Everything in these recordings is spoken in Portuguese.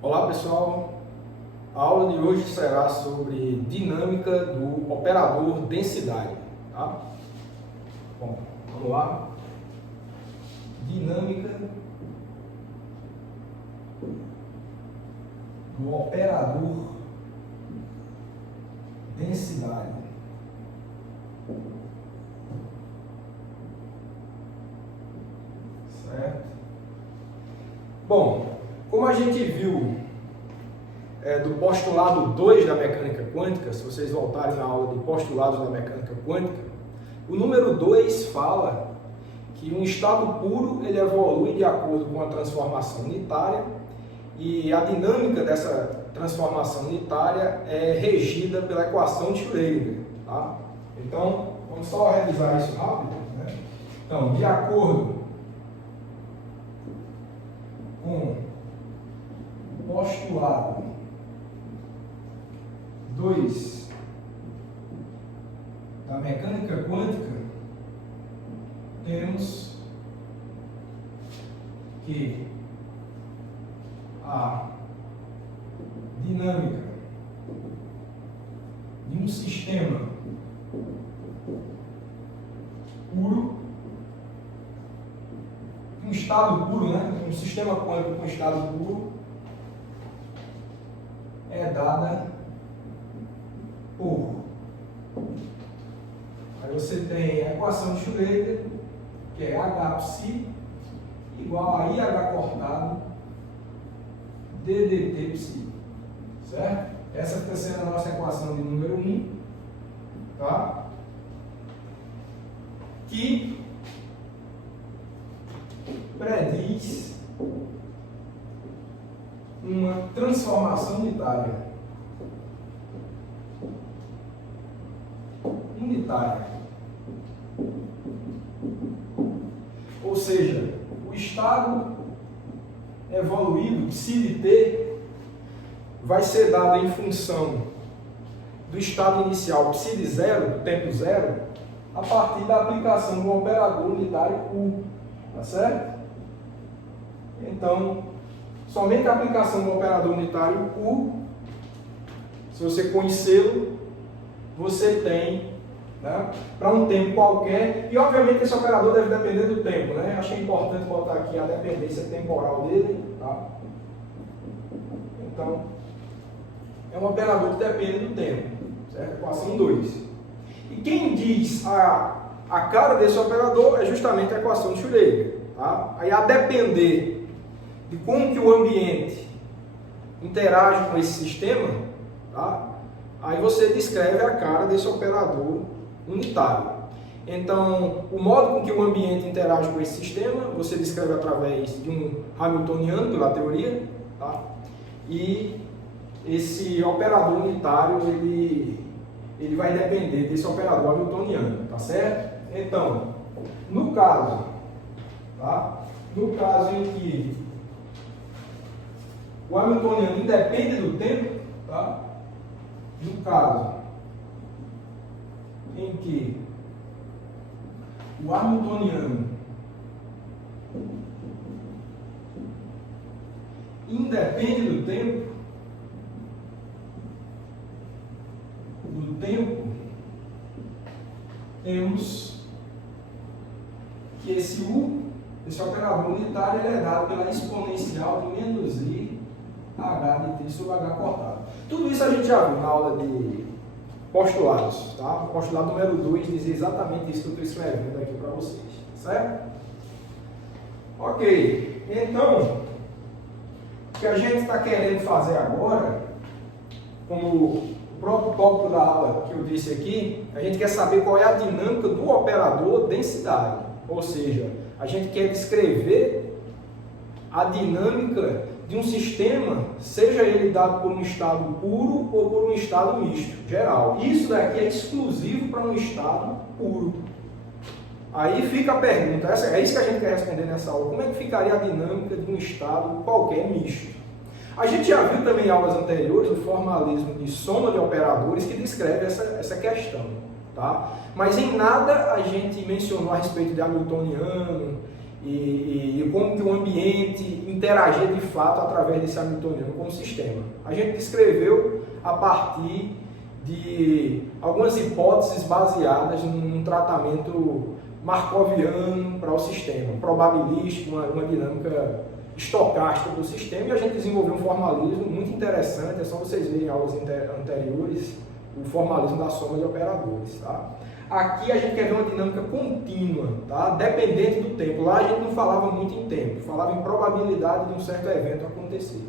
Olá pessoal, a aula de hoje será sobre dinâmica do operador densidade, tá? Bom, vamos lá. Dinâmica do operador densidade. Certo? Bom, como a gente viu do postulado 2 da mecânica quântica, se vocês voltarem na aula de postulados da mecânica quântica, o número 2 fala que um estado puro ele evolui de acordo com a transformação unitária e a dinâmica dessa transformação unitária é regida pela equação de Schrödinger, tá? Então, vamos só revisar isso rápido, né? Então, de acordo com o postulado 2 da mecânica quântica, temos que a dinâmica de um sistema puro, um estado puro, né? Um sistema quântico com estado puro é dada por. Aí você tem a equação de Schrödinger, que é Hψ igual a IH cortado ddt psi, certo? Essa está sendo a nossa equação de número 1, tá? Que prediz uma transformação unitária. Ou seja, o estado evoluído, psi de t, vai ser dado em função do estado inicial psi de zero, do tempo zero, a partir da aplicação do operador unitário U, tá certo? Então, somente a aplicação do operador unitário U, se você conhecê-lo, você tem, né, para um tempo qualquer, e obviamente esse operador deve depender do tempo, né? Achei importante botar aqui a dependência temporal dele, tá? Então, é um operador que depende do tempo, certo? Equação 2. E quem diz a cara desse operador é justamente a equação de Schrödinger, tá? Aí, a depender de como que o ambiente interage com esse sistema, tá? Aí você descreve a cara desse operador unitário. Então, o modo com que o ambiente interage com esse sistema, você descreve através de um hamiltoniano, pela teoria, tá? E esse operador unitário, ele vai depender desse operador hamiltoniano, tá certo? Então, no caso, tá? No caso em que o hamiltoniano independe do tempo, tá? No caso em que o hamiltoniano independe do tempo, temos que esse U, esse operador unitário, ele é dado pela exponencial de menos I H de t sobre H cortado. Tudo isso a gente já viu na aula de postulados, tá? O postulado número 2 diz exatamente isso que eu estou escrevendo aqui para vocês, certo? Ok, então, o que a gente está querendo fazer agora, como o próprio tópico da aula que eu disse aqui, a gente quer saber qual é a dinâmica do operador densidade, ou seja, a gente quer descrever a dinâmica de um sistema, seja ele dado por um estado puro ou por um estado misto, geral. Isso daqui é exclusivo para um estado puro. Aí fica a pergunta, é isso que a gente quer responder nessa aula, como é que ficaria a dinâmica de um estado qualquer misto? A gente já viu também em aulas anteriores o formalismo de soma de operadores que descreve essa questão, tá? Mas em nada a gente mencionou a respeito de hamiltoniano e como que o ambiente interagia de fato através desse hamiltoniano com o sistema. A gente descreveu a partir de algumas hipóteses baseadas num tratamento markoviano para o sistema, probabilístico, uma dinâmica estocástica do sistema, e a gente desenvolveu um formalismo muito interessante. É só vocês verem em aulas anteriores o formalismo da soma de operadores. Tá? Aqui a gente quer ver uma dinâmica contínua, tá? Dependente do tempo. Lá a gente não falava muito em tempo, falava em probabilidade de um certo evento acontecer.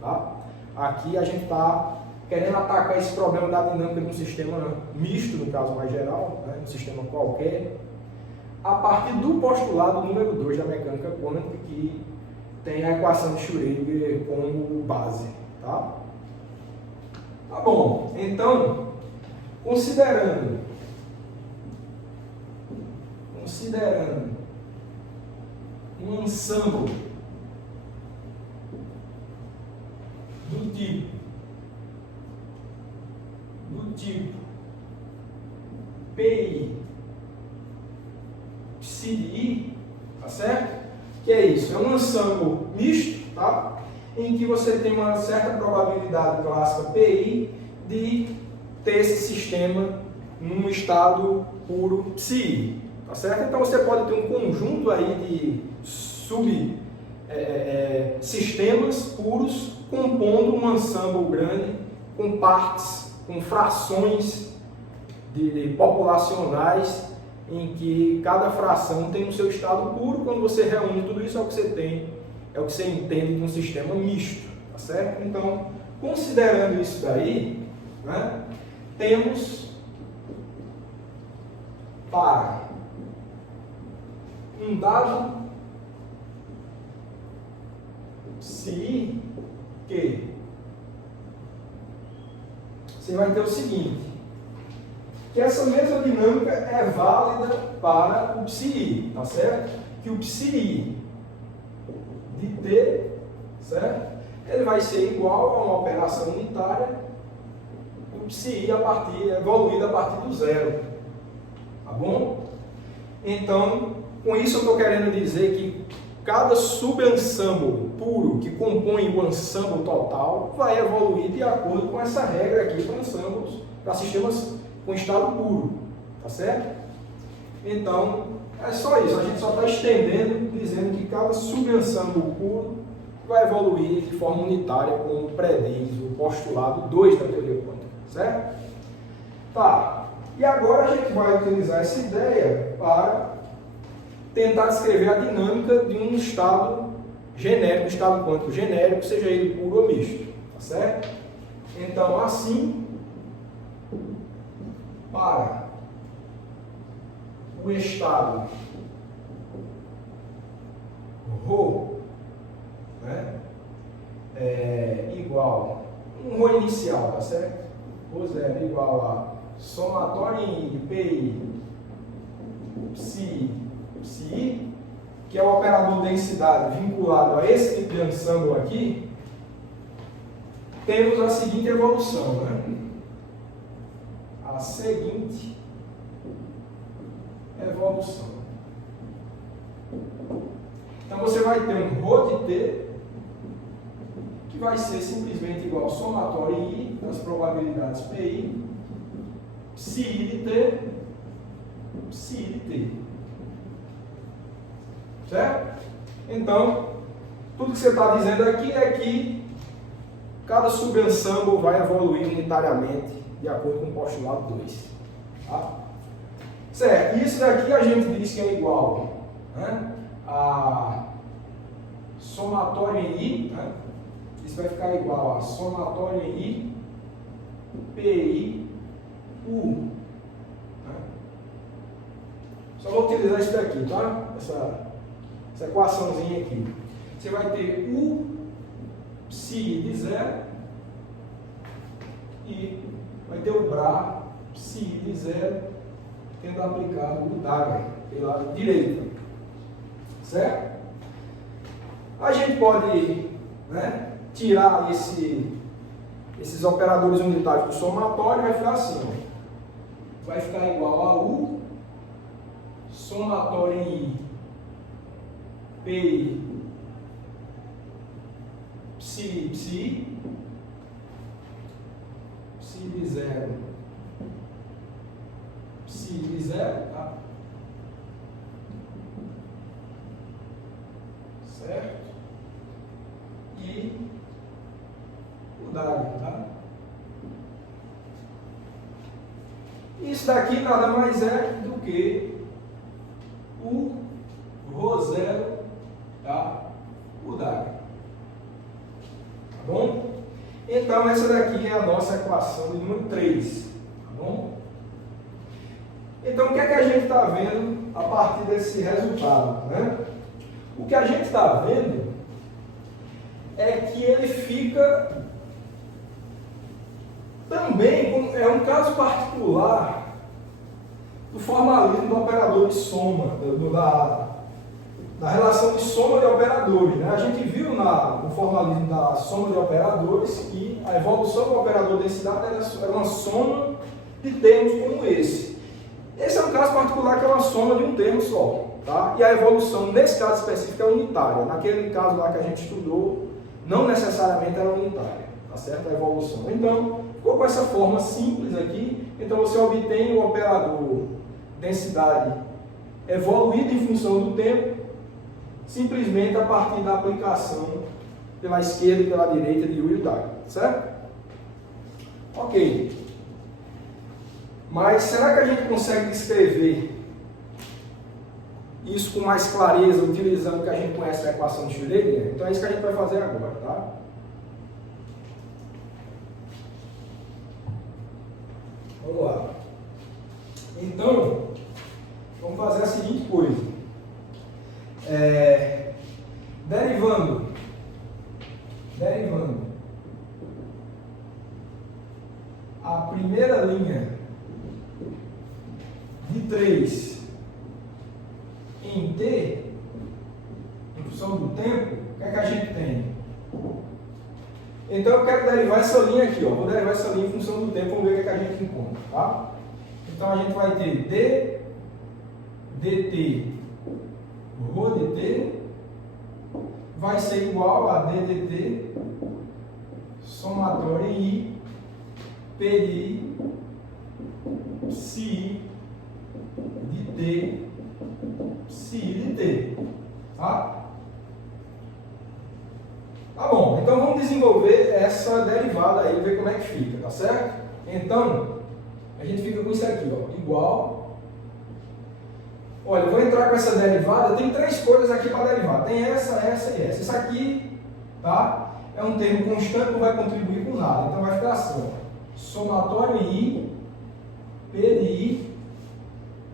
Tá? Aqui a gente está querendo atacar esse problema da dinâmica de um sistema misto, no caso mais geral, né? Um sistema qualquer, a partir do postulado número 2 da mecânica quântica, que tem a equação de Schrödinger como base. Tá? Tá bom, então, considerando um ensemble do tipo PI psi, tá certo? Que é isso? É um ensemble misto, tá? Em que você tem uma certa probabilidade clássica PI de ter esse sistema num estado puro psi, tá certo? Então você pode ter um conjunto aí de sistemas puros compondo um ensemble grande com partes, com frações populacionais, em que cada fração tem o seu estado puro. Quando você reúne tudo isso, é o que você tem, é o que você entende de um sistema misto, tá certo? Então, considerando isso daí, né, temos para um dado psi que você vai ter o seguinte, que essa mesma dinâmica é válida para o psi, tá certo? Que o psi de t, certo? Ele vai ser igual a uma operação unitária do psi evoluída a partir do zero, tá bom? Então, com isso eu estou querendo dizer que cada subensemble puro que compõe o ensemble total vai evoluir de acordo com essa regra aqui para ensembles, para sistemas com estado puro, tá certo? Então, é só isso, a gente só está estendendo, dizendo que cada subensemble puro vai evoluir de forma unitária, como prediz o postulado 2 da teoria quântica, certo? Tá, e agora a gente vai utilizar essa ideia para tentar descrever a dinâmica de um estado genérico, um estado quântico genérico, seja ele puro ou misto, tá certo? Então, assim, para o estado ρ, né, igual, um ρ inicial, tá certo? Ρ zero igual a somatório em I de PI psi, que é o operador densidade vinculado a esse tipo de ensemble aqui, temos a seguinte evolução, né? A seguinte evolução. Então você vai ter um ρ de t que vai ser simplesmente igual ao somatório em I das probabilidades PI psi de t, psi de t. Certo? Então, tudo que você está dizendo aqui é que cada subensemble vai evoluir unitariamente de acordo com o postulado 2. Tá? Certo? E isso daqui a gente diz que é igual, né, a somatório em I, né? Isso vai ficar igual a somatório em I PI U. Né? Só vou utilizar isso daqui, tá? Essa equaçãozinha aqui. Você vai ter U psi de zero e vai ter o Bra psi de zero tendo aplicado o Dagger pela direita. Certo? A gente pode, né, tirar esses operadores unitários do somatório e vai ficar assim. Ó. Vai ficar igual a U somatório em I PI, psi, psi, psi de 0, psi de 0, tá? Certo? E o W, tá? Isso daqui nada mais é do que o ρ0, tá? O W. Tá bom? Então, essa daqui é a nossa equação de número 3. Tá bom? Então, o que é que a gente está vendo a partir desse resultado, né? O que a gente está vendo é que ele fica também, é um caso particular do formalismo do operador de soma, da relação de soma de operadores, né? A gente viu no formalismo da soma de operadores que a evolução do operador densidade era uma soma de termos como esse. Esse é um caso particular que é uma soma de um termo só, tá? E a evolução, nesse caso específico, é unitária. Naquele caso lá que a gente estudou, não necessariamente era unitária, tá certo? A evolução. Então, ficou com essa forma simples aqui. Então, você obtém o operador densidade evoluído em função do tempo, simplesmente a partir da aplicação pela esquerda e pela direita de U e W, certo? Ok. Mas será que a gente consegue descrever isso com mais clareza, utilizando o que a gente conhece da equação de Schrödinger? Então é isso que a gente vai fazer agora, tá? Vamos lá. Então, vamos fazer a seguinte coisa. Derivando a primeira linha de 3 em t, em função do tempo, o que é que a gente tem? Então eu quero derivar essa linha aqui, ó. Vou derivar essa linha em função do tempo, vamos ver o que é que a gente encontra, tá? Então a gente vai ter d dt rho dt vai ser igual a d dt somatório em i pi psi de t psi de t, tá? Tá bom, então vamos desenvolver essa derivada aí, ver como é que fica, tá certo? Então, a gente fica com isso aqui, ó, igual. Olha, eu vou entrar com essa derivada, tem 3 coisas aqui para derivar, tem essa e essa. Isso aqui, tá? É um termo constante, não vai contribuir com nada, então vai ficar assim, ó, somatório em i, p de i,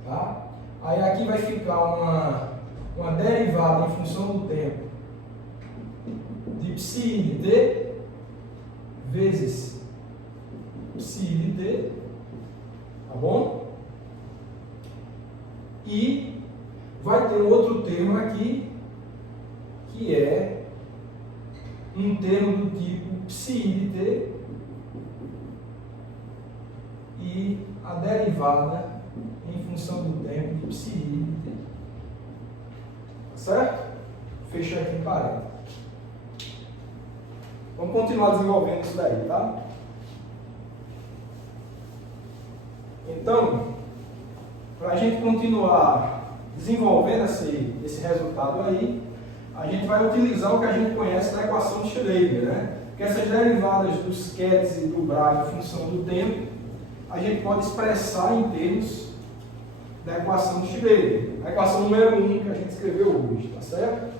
tá? Aí aqui vai ficar uma derivada em função do tempo de psi de t vezes psi de t, tá bom? E vai ter um outro termo aqui, que é um termo do tipo psi de t e a derivada em função do tempo de psi de t. Tá certo? Fechar aqui em parênteses. Vamos continuar desenvolvendo isso daí, tá? Então, para a gente continuar desenvolvendo esse resultado aí, a gente vai utilizar o que a gente conhece da equação de Schrödinger, né? Que essas derivadas dos Katz e do Bragg em função do tempo, a gente pode expressar em termos da equação de Schrödinger, a equação número 1 que a gente escreveu hoje, tá certo?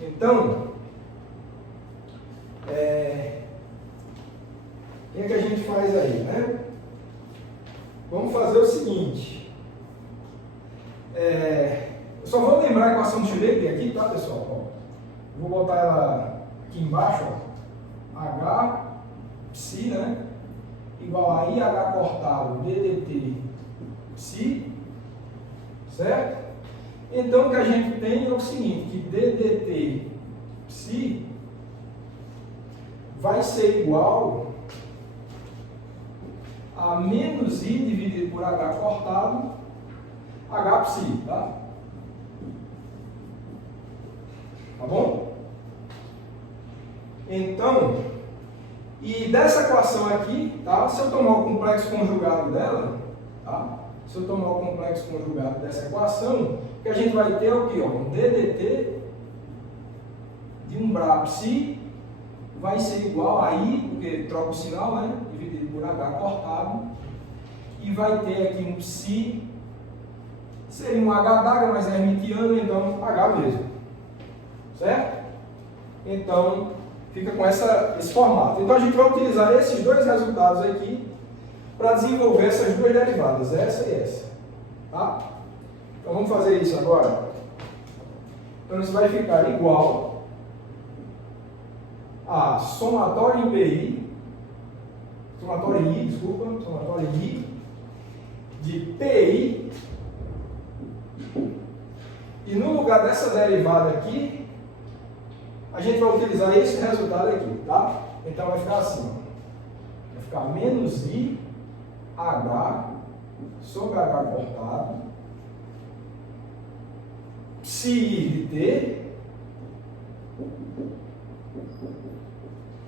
Então, o que é que a gente faz aí, né? Vamos fazer o seguinte. Eu só vou lembrar a equação de Schrödinger aqui, tá, pessoal? Ó, vou botar ela aqui embaixo, ó. H psi, né? Igual a IH cortado ddt psi, certo? Então o que a gente tem é o seguinte, que ddt psi vai ser igual a menos i dividido por h cortado, h psi, tá? Tá bom? Então, e dessa equação aqui, tá? Se eu tomar o complexo conjugado dela, tá? Se eu tomar o complexo conjugado dessa equação, o que a gente vai ter é o quê? Ó? Um ddt de um psi vai ser igual a I, porque troca o sinal, né? Dividido por H cortado. E vai ter aqui um psi, seria um H d'água, mas é hermitiano, então H mesmo. Certo? Então, fica com esse formato. Então, a gente vai utilizar esses dois resultados aqui para desenvolver essas duas derivadas, essa e essa. Tá? Então, vamos fazer isso agora. Então, isso vai ficar igual a somatório em PI, somatório em I, desculpa, somatório em I, de PI, e no lugar dessa derivada aqui, a gente vai utilizar esse resultado aqui, tá? Então vai ficar assim, ó. Vai ficar menos I H sobre H cortado, psi I de T,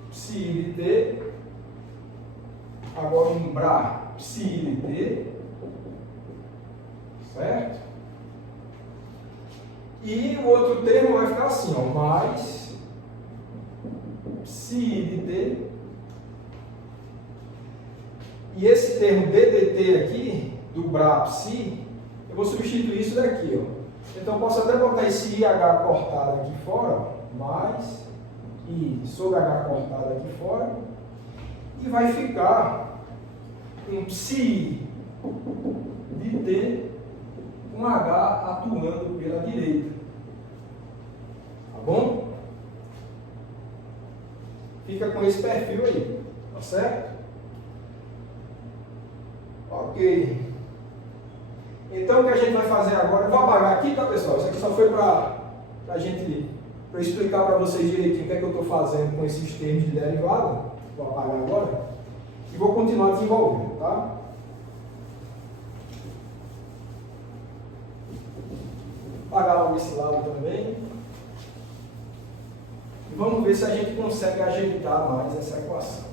psi I de T, agora um Bra psi I de T, certo? E o outro termo vai ficar assim, ó, mais psi I de T. E esse termo ddt aqui, do Bra psi, eu vou substituir isso daqui, ó. Então eu posso até botar esse IH cortado aqui fora, ó, mais I sobre H cortado aqui fora, e vai ficar um psi de T com H atuando pela direita. Tá bom? Fica com esse perfil aí, tá certo? Ok. Então o que a gente vai fazer agora, eu vou apagar aqui, tá pessoal? Isso aqui só foi para eu explicar para vocês direitinho o que é que eu estou fazendo com esses termos de derivada. Vou apagar agora e vou continuar desenvolvendo, tá? Apagar logo esse lado também. E vamos ver se a gente consegue ajeitar mais essa equação.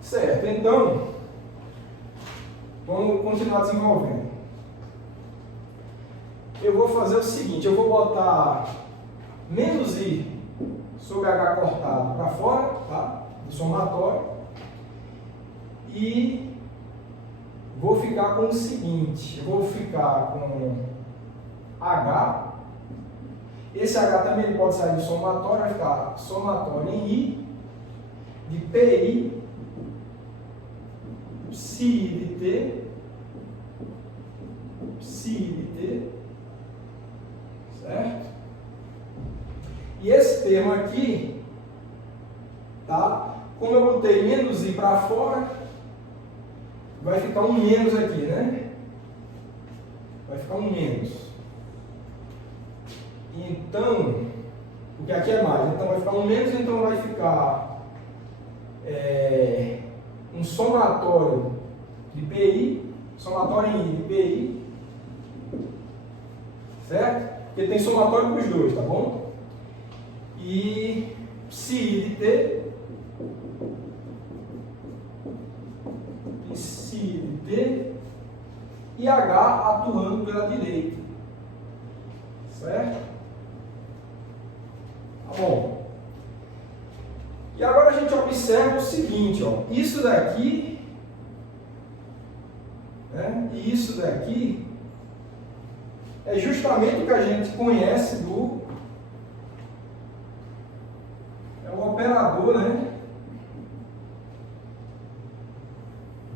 Certo, então, vamos continuar desenvolvendo. Eu vou fazer o seguinte, eu vou botar menos I sobre H cortado para fora, tá? Do somatório. E vou ficar com o seguinte, eu vou ficar com H. Esse H também ele pode sair do somatório, vai ficar somatório em I de PI psi I de T, psi I de T, certo? E esse termo aqui, tá? Como eu botei menos I para fora, vai ficar um menos aqui, né? Vai ficar um menos. Então, porque aqui é mais, então vai ficar um menos, então vai ficar um somatório de PI, somatório em I de PI, certo? Porque tem somatório para os dois, tá bom? E psi I de T, psi I de T, e H atuando pela direita, certo? Tá bom. E agora a gente observa o seguinte, ó, isso daqui, né, e isso daqui é justamente o que a gente conhece é o operador, né,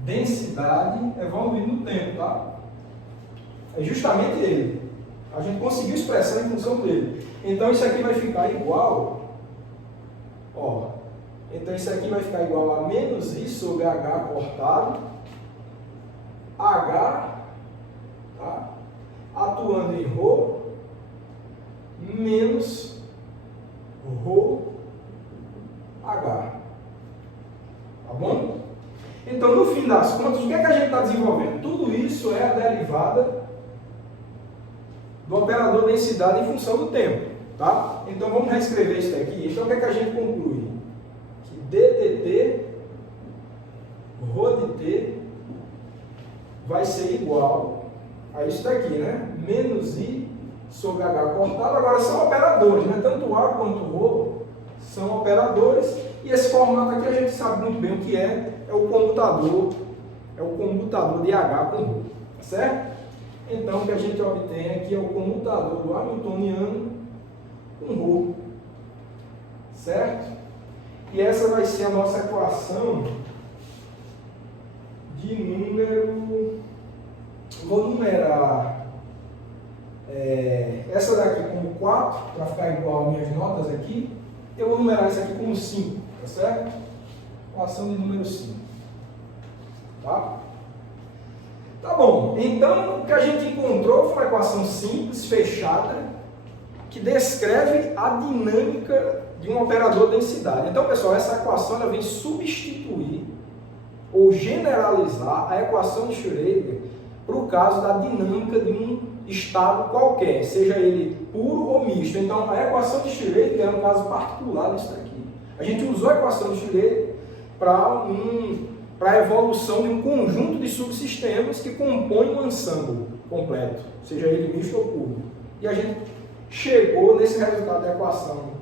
densidade evoluindo no tempo, tá? É justamente ele. A gente conseguiu expressar em função dele. Então isso aqui vai ficar igual, ó. Então isso aqui vai ficar igual a menos I sobre H cortado, H, tá? Atuando em ρ, menos ρ H. Tá bom? Então, no fim das contas, o que é que a gente está desenvolvendo? Tudo isso é a derivada do operador densidade em função do tempo. Tá? Então, vamos reescrever isso aqui. Então, o que é que a gente conclui? Que ddt rho de t vai ser igual a isso daqui, né? Menos I sobre H cortado. Agora, são operadores, né? Tanto A quanto ρ são operadores. E esse formato aqui a gente sabe muito bem o que é o comutador de H com ρ, tá certo? Então, o que a gente obtém aqui é o comutador do Hamiltoniano com ρ, certo? E essa vai ser a nossa equação de número... Vou numerar essa daqui como 4, para ficar igual às minhas notas aqui. Eu vou numerar essa aqui como 5, tá certo? Equação de número 5. Tá? Tá bom. Então, o que a gente encontrou foi uma equação simples, fechada, que descreve a dinâmica de um operador densidade. Então, pessoal, essa equação ela vem substituir ou generalizar a equação de Schrödinger para o caso da dinâmica de um estado qualquer, seja ele puro ou misto. Então, a equação de Schrödinger é um caso particular disso daqui. A gente usou a equação de Schrödinger para a evolução de um conjunto de subsistemas que compõem um ensemble completo, seja ele misto ou puro. E a gente chegou nesse resultado da equação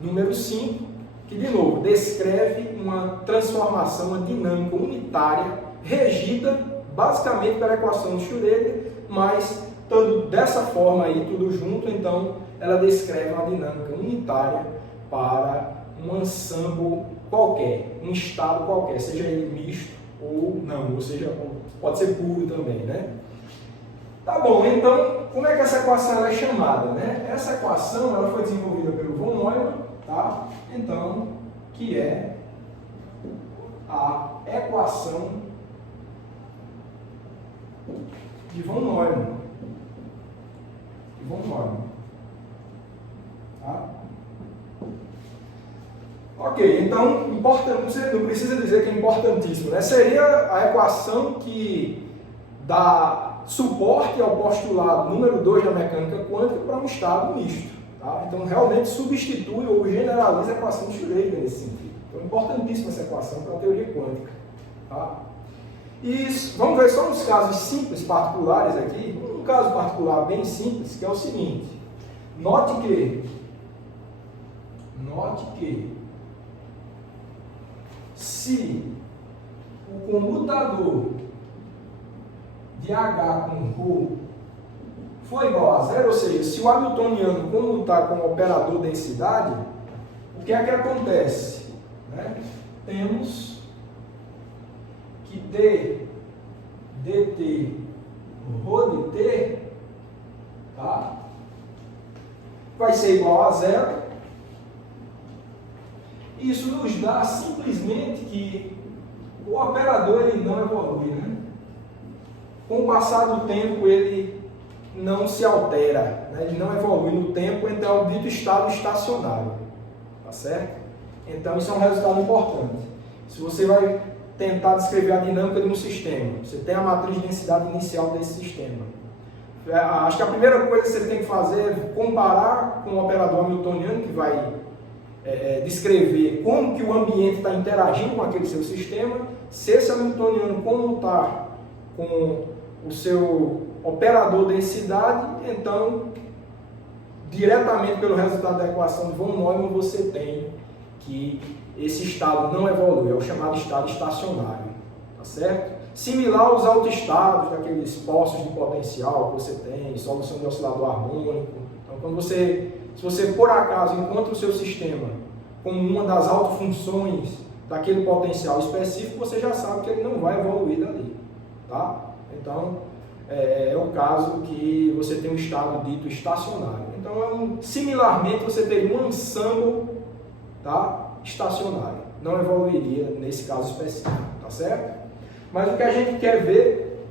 número 5, que, de novo, descreve uma transformação, uma dinâmica unitária, regida basicamente pela equação de Schrödinger, mas estando dessa forma aí, tudo junto, então ela descreve uma dinâmica unitária para um ensemble qualquer, um estado qualquer, seja ele misto ou não, ou seja, pode ser puro também, né? Tá bom, então, como é que essa equação ela é chamada, né? Essa equação ela foi desenvolvida pelo von Neumann, tá? Então, que é a equação de von Neumann. Tá? Ok, então, não precisa dizer que é importantíssimo, né? Seria a equação que dá suporte ao postulado número 2 da mecânica quântica para um estado misto. Tá? Então, realmente substitui ou generaliza a equação de Schrödinger nesse sentido. Então, é importantíssima essa equação para a teoria quântica. Tá? E vamos ver só uns casos simples, particulares aqui. Um caso particular bem simples, que é o seguinte. Note que se o comutador de H com ρ for igual a zero, ou seja, se o Hamiltoniano comutar com o operador densidade, o que é que acontece? Né? Temos que dt rho de t, tá? Vai ser igual a zero. Isso nos dá simplesmente que o operador ele não evolui, né? Com o passar do tempo ele não se altera, né? Ele não evolui no tempo, então é o dito estado estacionário, tá certo? Então isso é um resultado importante. Se você vai tentar descrever a dinâmica de um sistema, você tem a matriz de densidade inicial desse sistema. Acho que a primeira coisa que você tem que fazer é comparar com o operador hamiltoniano, que vai descrever como que o ambiente está interagindo com aquele seu sistema. Se esse hamiltoniano comutar com o seu operador densidade, então, diretamente pelo resultado da equação de von Neumann, você tem que esse estado não evolui, é o chamado estado estacionário, tá certo? Similar aos autoestados, daqueles poços de potencial que você tem, solução de oscilador harmônico. Então, se você por acaso encontra o seu sistema como uma das autofunções daquele potencial específico, você já sabe que ele não vai evoluir dali, tá? Então, é o caso que você tem um estado dito estacionário. Então, similarmente, você teria um ensemble, tá? Estacionário. Não evoluiria nesse caso específico, tá certo? Mas o que a gente quer ver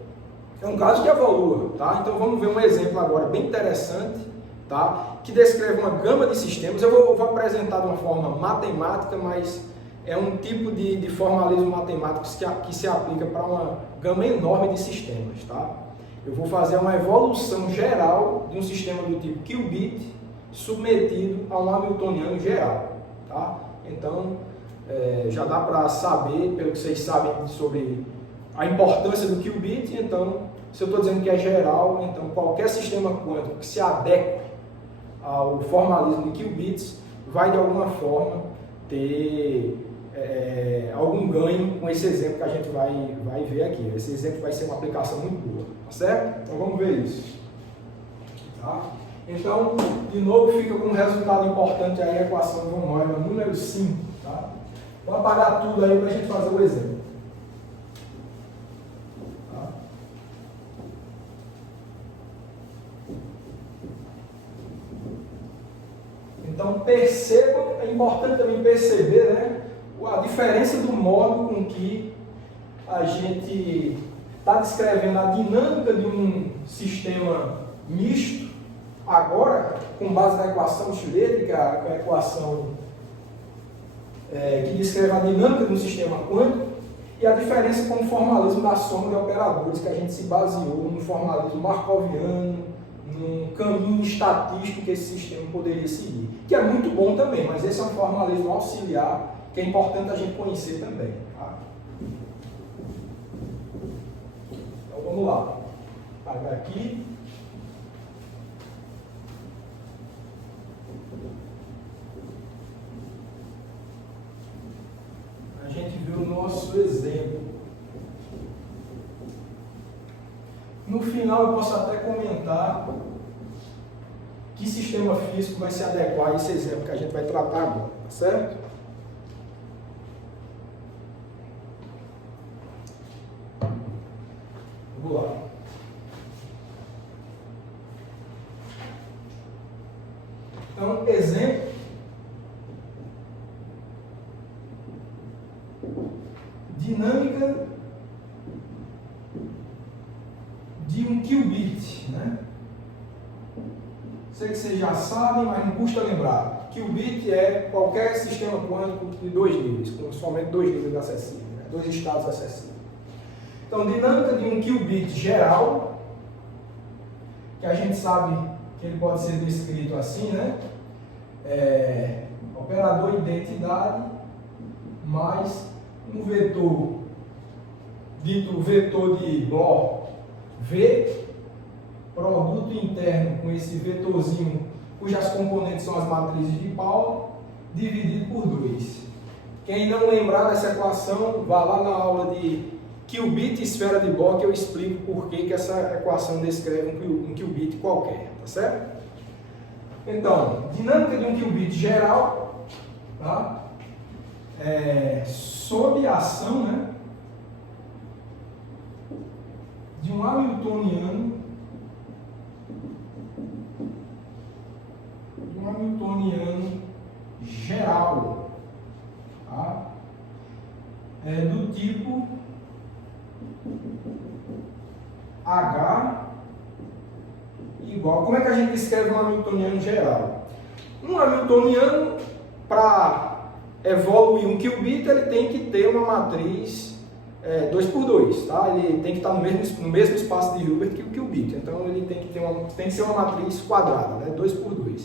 é um caso que evolua, tá? Então, vamos ver um exemplo agora bem interessante, tá? Que descreve uma gama de sistemas. Eu vou apresentar de uma forma matemática, mas é um tipo de formalismo matemático que se aplica para uma gama enorme de sistemas, tá? Eu vou fazer uma evolução geral de um sistema do tipo qubit submetido a um hamiltoniano geral, tá? Então, já dá para saber, pelo que vocês sabem sobre a importância do qubit. Então, se eu estou dizendo que é geral, então qualquer sistema quântico que se adeque ao formalismo de qubits vai de alguma forma ter algum ganho com esse exemplo que a gente vai ver aqui. Esse exemplo vai ser uma aplicação muito boa, tá certo? Então vamos ver isso. Tá? Então, de novo, fica como resultado importante aí a equação de von Neumann número 5. Tá? Vou apagar tudo aí para a gente fazer o exemplo. Tá? Então, percebam, é importante também perceber, né, a diferença do modo com que a gente está descrevendo a dinâmica de um sistema misto, agora, com base na equação Schrödinger, que é a equação que descreve a dinâmica de um sistema quântico, e a diferença com o formalismo da soma de operadores, que a gente se baseou no formalismo markoviano, num caminho estatístico que esse sistema poderia seguir, que é muito bom também, mas esse é um formalismo auxiliar que é importante a gente conhecer também. Tá? Então vamos lá. Apagar aqui. A gente viu o nosso exemplo. No final eu posso até comentar que sistema físico vai se adequar a esse exemplo que a gente vai tratar agora, tá certo? Vamos lá. Então, exemplo dinâmica de um qubit, né? Sei que vocês já sabem, mas não custa lembrar. Qubit é qualquer sistema quântico de 2 níveis, com somente 2 níveis acessíveis, né? 2 estados acessíveis. Então, dinâmica de um qubit geral, que a gente sabe que ele pode ser descrito assim, né? Operador identidade mais um vetor, dito vetor de Bohr V, produto interno com esse vetorzinho, cujas componentes são as matrizes de Pauli, dividido por 2. Quem não lembrar dessa equação, vá lá na aula de qubit e esfera de Bohr, que eu explico por que essa equação descreve um qubit qualquer, tá certo? Então, dinâmica de um qubit geral, tá? Sob a ação, né, de um hamiltoniano, geral, tá? Do tipo H igual. Como é que a gente escreve um hamiltoniano geral? Um hamiltoniano, para evoluir um qubit, ele tem que ter uma matriz 2x2, tá? Ele tem que estar no mesmo espaço de Hilbert que o qubit. Então ele tem que ser uma matriz quadrada, né? 2x2.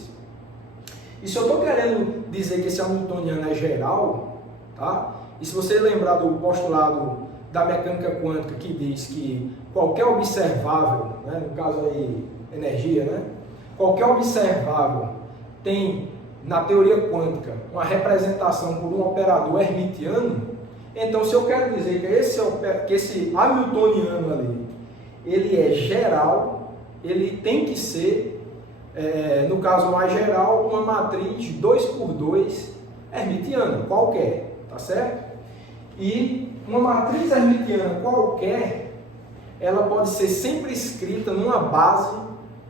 E se eu estou querendo dizer que esse hamiltoniano é geral, tá? E se você lembrar do postulado da mecânica quântica que diz que qualquer observável, né, no caso aí energia, né, qualquer observável tem na teoria quântica uma representação por um operador hermitiano, então se eu quero dizer que esse hamiltoniano ali, ele é geral, ele tem que ser, no caso mais geral, uma matriz 2x2 hermitiana, qualquer, tá certo? E uma matriz hermitiana qualquer, ela pode ser sempre escrita numa base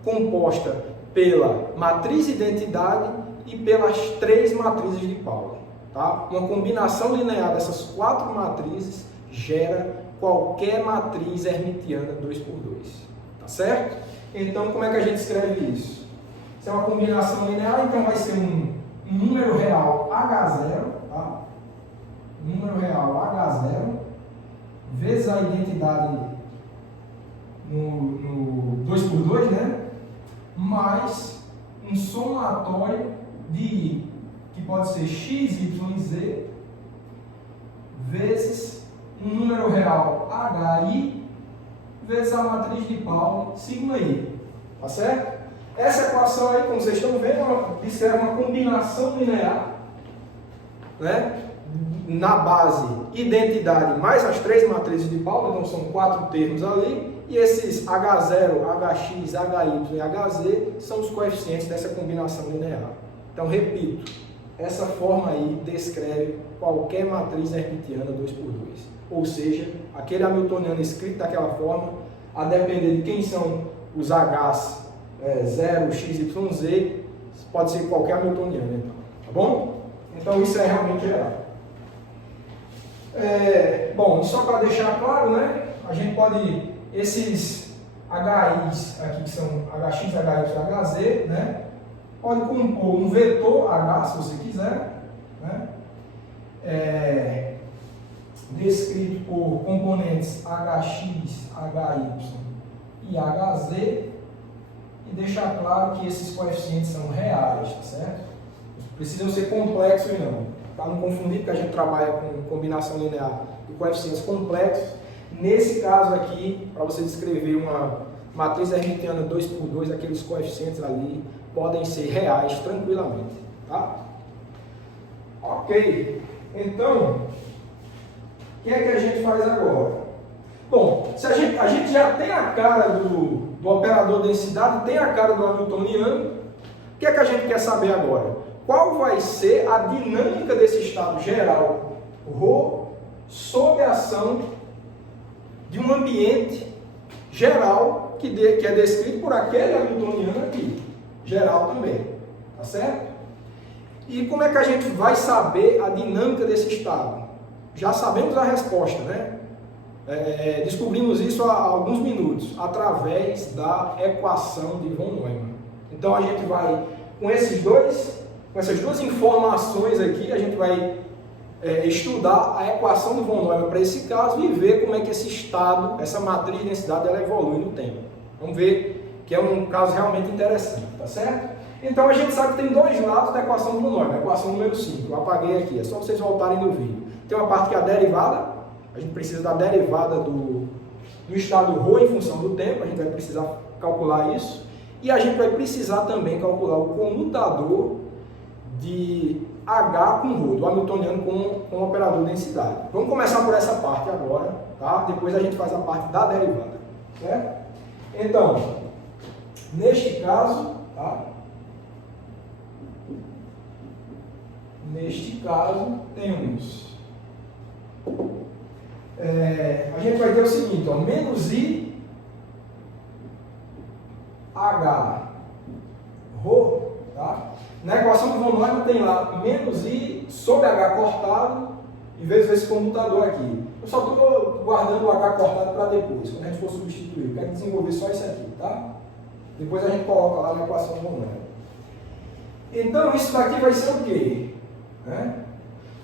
composta pela matriz identidade e pelas 3 matrizes de Pauli. Tá? Uma combinação linear dessas 4 matrizes gera qualquer matriz hermitiana 2x2. Tá certo? Então, como é que a gente escreve isso? Se é uma combinação linear, então vai ser um número real H0, tá? H0 vezes a identidade no 2 por 2, né? Mais um somatório de I, que pode ser x, y e z, vezes um número real HI, vezes a matriz de Pauli, sigma I. Tá certo? Essa equação aí, como vocês estão vendo, descreve uma combinação linear, né? Na base identidade mais as três matrizes de Pauli, então são 4 termos ali, e esses H0, HX, HY e HZ são os coeficientes dessa combinação linear. Então, repito, essa forma aí descreve qualquer matriz hermitiana 2 por 2. Ou seja, aquele hamiltoniano escrito daquela forma, a depender de quem são os H's 0, X, Y, Z, pode ser qualquer hamiltoniano, então. Tá bom? Então, isso é realmente geral. Bom, só para deixar claro, né? A gente pode, esses HIs aqui, que são HX, HY e HZ, né? Pode compor um vetor H, se você quiser, né? Descrito por componentes HX, HY e HZ, e deixar claro que esses coeficientes são reais, tá certo? Precisam ser complexos e não. Para não confundir, porque a gente trabalha com combinação linear de coeficientes complexos. Nesse caso aqui, para você descrever uma matriz hermitiana 2 por 2, aqueles coeficientes ali podem ser reais tranquilamente. Tá? Ok. Então, o que é que a gente faz agora? Bom, se a gente já tem a cara do operador densidade, tem a cara do hamiltoniano, o que é que a gente quer saber agora? Qual vai ser a dinâmica desse estado geral ρ sob a ação de um ambiente geral que é descrito por aquele hamiltoniano aqui, geral também, tá certo? E como é que a gente vai saber a dinâmica desse estado? Já sabemos a resposta, né? Descobrimos isso há alguns minutos, através da equação de von Neumann. Então a gente vai, com essas duas informações aqui, a gente vai estudar a equação de von Neumann para esse caso e ver como é que esse estado, essa matriz de densidade, ela evolui no tempo. Vamos ver que é um caso realmente interessante, tá certo? Então a gente sabe que tem dois lados da equação de von Neumann, a equação número 5, eu apaguei aqui, é só vocês voltarem no vídeo. Tem uma parte que é a derivada, a gente precisa da derivada do estado ρ em função do tempo, a gente vai precisar calcular isso, e a gente vai precisar também calcular o comutador de H com ρ, do hamiltoniano com o operador de densidade. Vamos começar por essa parte agora, tá? Depois a gente faz a parte da derivada, certo? Então, neste caso, tá? Neste caso, temos... a gente vai ter o seguinte, ó, menos I H ρ, tá? Na equação de von Neumann tem lá menos I sobre H cortado, em vez desse comutador aqui. Eu só estou guardando o H cortado para depois, quando a gente for substituir. Eu quero desenvolver só isso aqui, tá? Depois a gente coloca lá na equação de von Neumann. Então isso daqui vai ser o quê?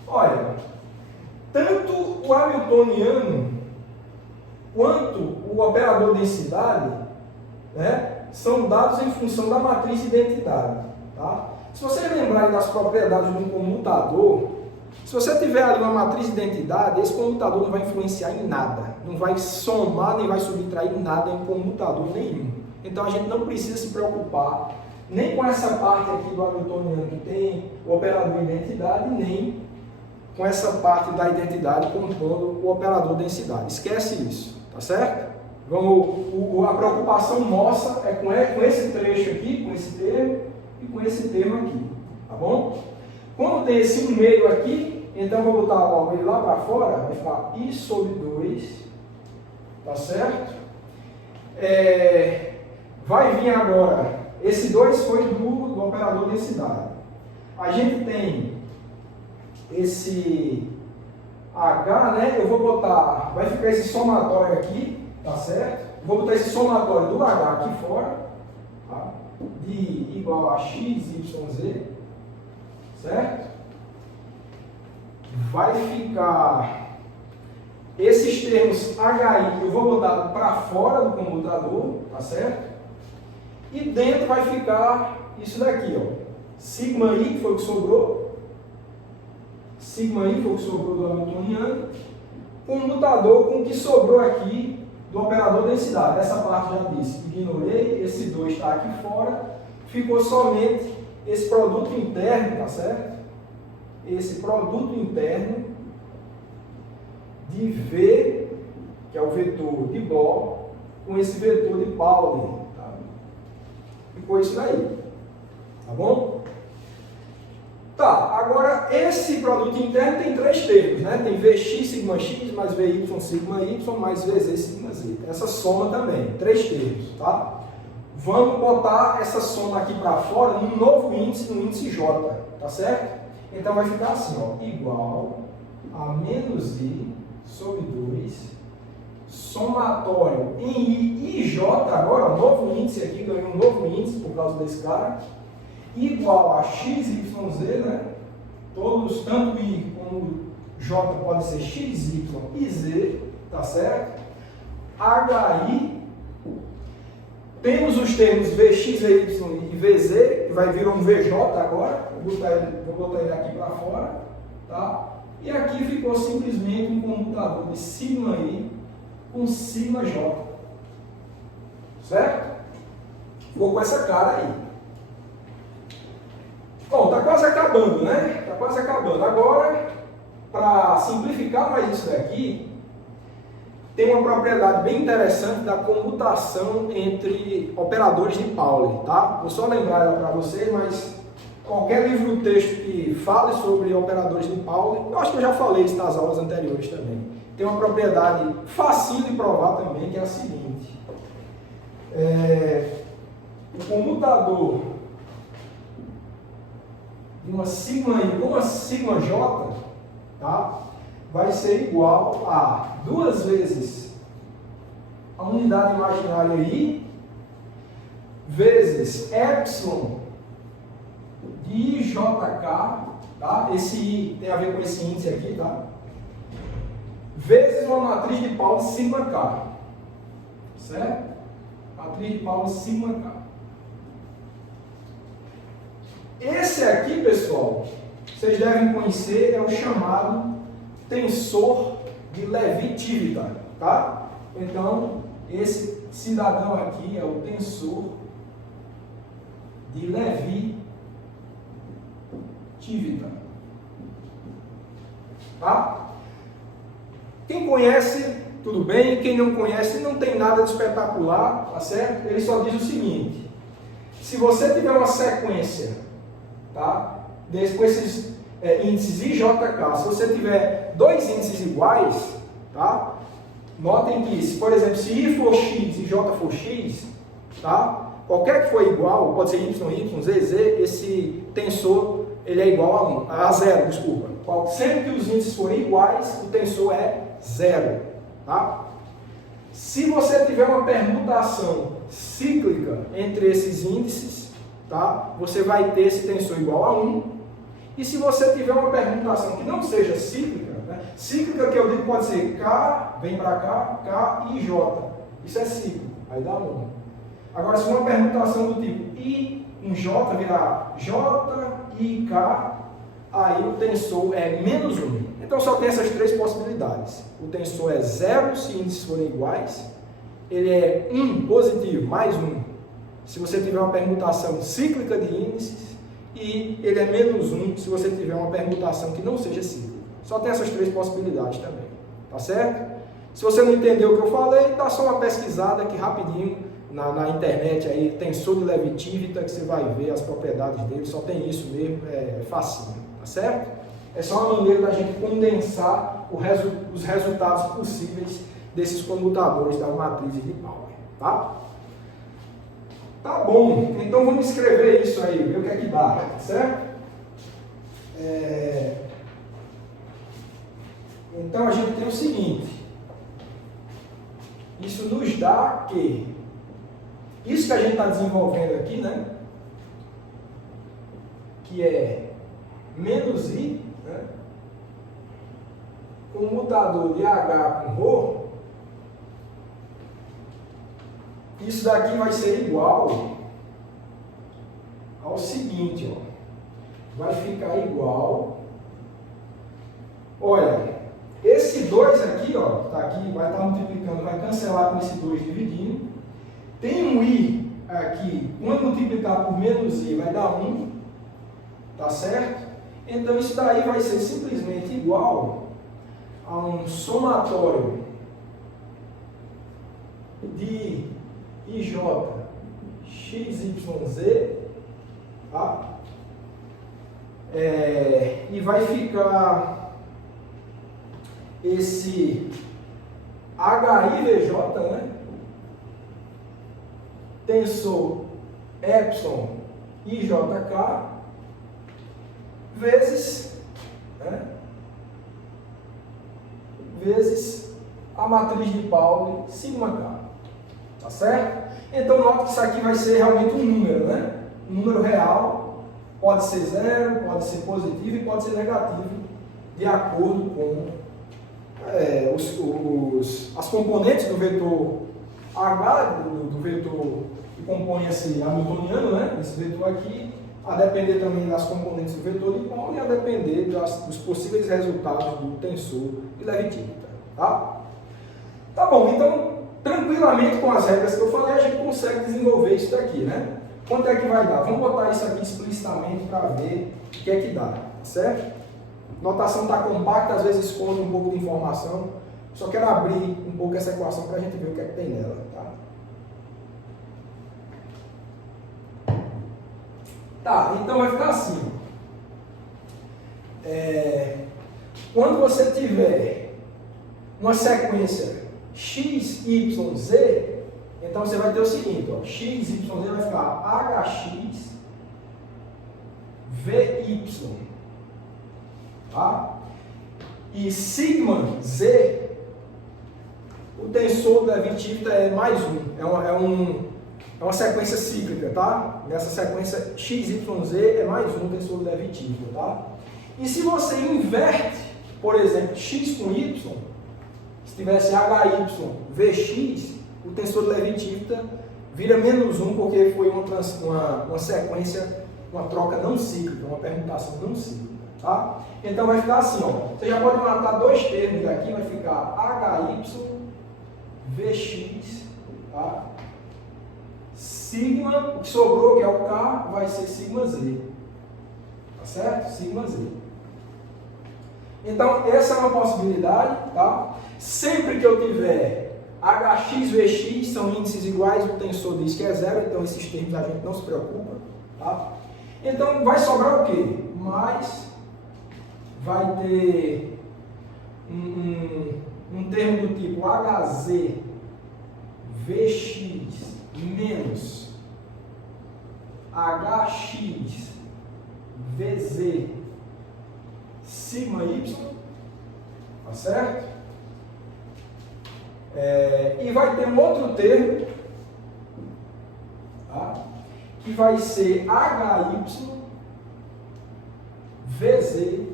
Olha, tanto o hamiltoniano quanto o operador densidade, né, são dados em função da matriz de identidade. Tá? Se vocês lembrarem das propriedades de um comutador, se você tiver ali uma matriz de identidade, esse comutador não vai influenciar em nada, não vai somar nem vai subtrair nada em comutador nenhum. Então a gente não precisa se preocupar nem com essa parte aqui do hamiltoniano que tem o operador de identidade, nem com essa parte da identidade compondo o operador de densidade. Esquece isso, tá certo? A preocupação nossa é com esse trecho aqui, com esse termo e com esse termo aqui, tá bom? Quando tem esse meio aqui, então eu vou botar logo ele lá para fora, vai ficar I sobre 2, tá certo? Vai vir agora, esse 2 foi do operador de densidade. A gente tem esse H, né? Eu vou botar, vai ficar esse somatório aqui, tá certo? Vou botar esse somatório do H aqui fora, tá? De igual a x, y, z, certo? Vai ficar Esses termos HI eu vou botar para fora do comutador, tá certo? E dentro vai ficar isso daqui, ó. Sigma I, que foi o que sobrou. Sigma I foi o que sobrou do Hamiltoniano. Comutador com o que sobrou aqui do operador densidade. Essa parte já disse, ignorei, esse 2 está aqui fora. Ficou somente esse produto interno, tá certo? Esse produto interno de V, que é o vetor de Bohr, com esse vetor de Pauli. Tá? Ficou isso daí. Tá bom? Tá, agora esse produto interno tem 3 termos, né? Tem Vx sigma x mais Vy sigma y mais Vz sigma z. Essa soma também, 3 termos, tá? Vamos botar essa soma aqui para fora num novo índice, no índice J, tá certo? Então vai ficar assim, ó, igual a menos I sobre 2, somatório em I e J, agora, novo índice aqui, ganhou um novo índice por causa desse cara, igual a x, y, z, né? Todos, tanto I como J pode ser x, y e z, tá certo? HI, temos os termos Vx, Vy e Vz, que vai vir um VJ agora, vou botar ele aqui para fora, tá? E aqui ficou simplesmente um comutador de sigma I com sigma J, certo? Ficou com essa cara aí. Bom, está quase acabando, né? Está quase acabando. Agora, para simplificar mais isso daqui, tem uma propriedade bem interessante da comutação entre operadores de Pauli, tá? Vou só lembrar ela para vocês, mas qualquer livro-texto que fale sobre operadores de Pauli, eu acho que eu já falei isso nas aulas anteriores também. Tem uma propriedade fácil de provar também, que é a seguinte. O comutador de uma sigma I com uma sigma J, tá? Vai ser igual a 2 vezes a unidade imaginária I vezes epsilon de IJK, tá? Esse I tem a ver com esse índice aqui, tá? Vezes uma matriz de Pauli sigma K, certo? Matriz de Pauli sigma K. Esse aqui, pessoal, vocês devem conhecer, é o chamado tensor de Levi-Civita, tá? Então, esse cidadão aqui é o tensor de Levi-Civita, tá? Quem conhece, tudo bem. Quem não conhece, não tem nada de espetacular, tá certo? Ele só diz o seguinte: se você tiver uma sequência, tá? Com esses índices I, J, K, se você tiver 2 índices iguais, tá? Notem que, se, por exemplo, se I for X e J for X, tá? Qualquer que for igual, pode ser Y, Y, Z, Z, esse tensor ele é igual a 0, desculpa. Sempre que os índices forem iguais, o tensor é 0, tá? Se você tiver uma permutação cíclica entre esses índices, tá? Você vai ter esse tensor igual a 1. E se você tiver uma permutação que não seja cíclica, né? Cíclica que eu digo pode ser K, vem para cá, K e J. Isso é cíclico, aí dá 1. Agora, se uma permutação do tipo I em J virar J, I, K, aí o tensor é menos 1. Então só tem essas 3 possibilidades. O tensor é 0 se índices forem iguais, ele é 1 positivo, mais 1, se você tiver uma permutação cíclica de índices, e ele é menos 1 se você tiver uma permutação que não seja cíclica. Só tem essas 3 possibilidades também, tá certo? Se você não entendeu o que eu falei, dá só uma pesquisada aqui rapidinho na internet aí, tensor de Levi-Civita, que você vai ver as propriedades dele, só tem isso mesmo, é facinho, tá certo? É só uma maneira da gente condensar os resultados possíveis desses comutadores das matrizes de Pauli, tá? Tá bom, então vamos escrever isso aí, ver o que é que dá, certo? Então a gente tem o seguinte, isso nos dá que, isso que a gente está desenvolvendo aqui, né? Que é menos I, né? comutador de H com ρ, isso daqui vai ser igual ao seguinte, ó. Vai ficar igual, olha, esse 2 aqui, ó, tá aqui, vai estar multiplicando, vai cancelar com esse 2 dividindo. Tem um i aqui, quando multiplicar por menos i vai dar 1, tá certo? Então isso daí vai ser simplesmente igual a um somatório de IJ XYZ, tá? E vai ficar esse HIVJ, né? Tensor Epsilon IJK vezes, né? Vezes a matriz de Pauli sigma K, tá certo? Então nota que isso aqui vai ser realmente um número, né? Um número real, pode ser zero, pode ser positivo e pode ser negativo, de acordo com as componentes do vetor H, do vetor que compõe esse hamiltoniano, né? Esse vetor aqui, a depender também das componentes do vetor de Pauli e a depender dos possíveis resultados do tensor de Levi-Tivita, tá? Tá bom, então, tranquilamente com as regras que eu falei, a gente consegue desenvolver isso daqui, né? Quanto é que vai dar? Vamos botar isso aqui explicitamente para ver o que é que dá, certo? Notação está compacta, às vezes esconde um pouco de informação. Só quero abrir um pouco essa equação para a gente ver o que é que tem nela, tá? Tá, então vai ficar assim. Quando você tiver uma sequência x, y, z, então você vai ter o seguinte, ó, x, y, z vai ficar hx, vy, tá? E sigma z, o tensor do Levi-Tivita é mais um. É uma sequência cíclica, tá? Nessa sequência x, y, z é mais um tensor do Levi-Tivita, tá? E se você inverte, por exemplo, x com y, se tivesse hy, vx, o tensor do Levi-Tivita vira menos 1 porque foi uma sequência, uma troca não cíclica, uma permutação não cíclica, tá? Então vai ficar assim, ó. Você já pode matar dois termos daqui, vai ficar hy, vx, tá? Sigma, o que sobrou, que é o K, vai ser sigma z, tá certo? Sigma z. Então, essa é uma possibilidade, tá? Sempre que eu tiver hx, vx, são índices iguais, o tensor diz que é zero, então esses termos a gente não se preocupa, tá? Então, vai sobrar o quê? Mais, vai ter um termo do tipo hz, vx, menos hx, vz, sigma y, tá certo? E vai ter um outro termo, tá? Que vai ser hy, vz,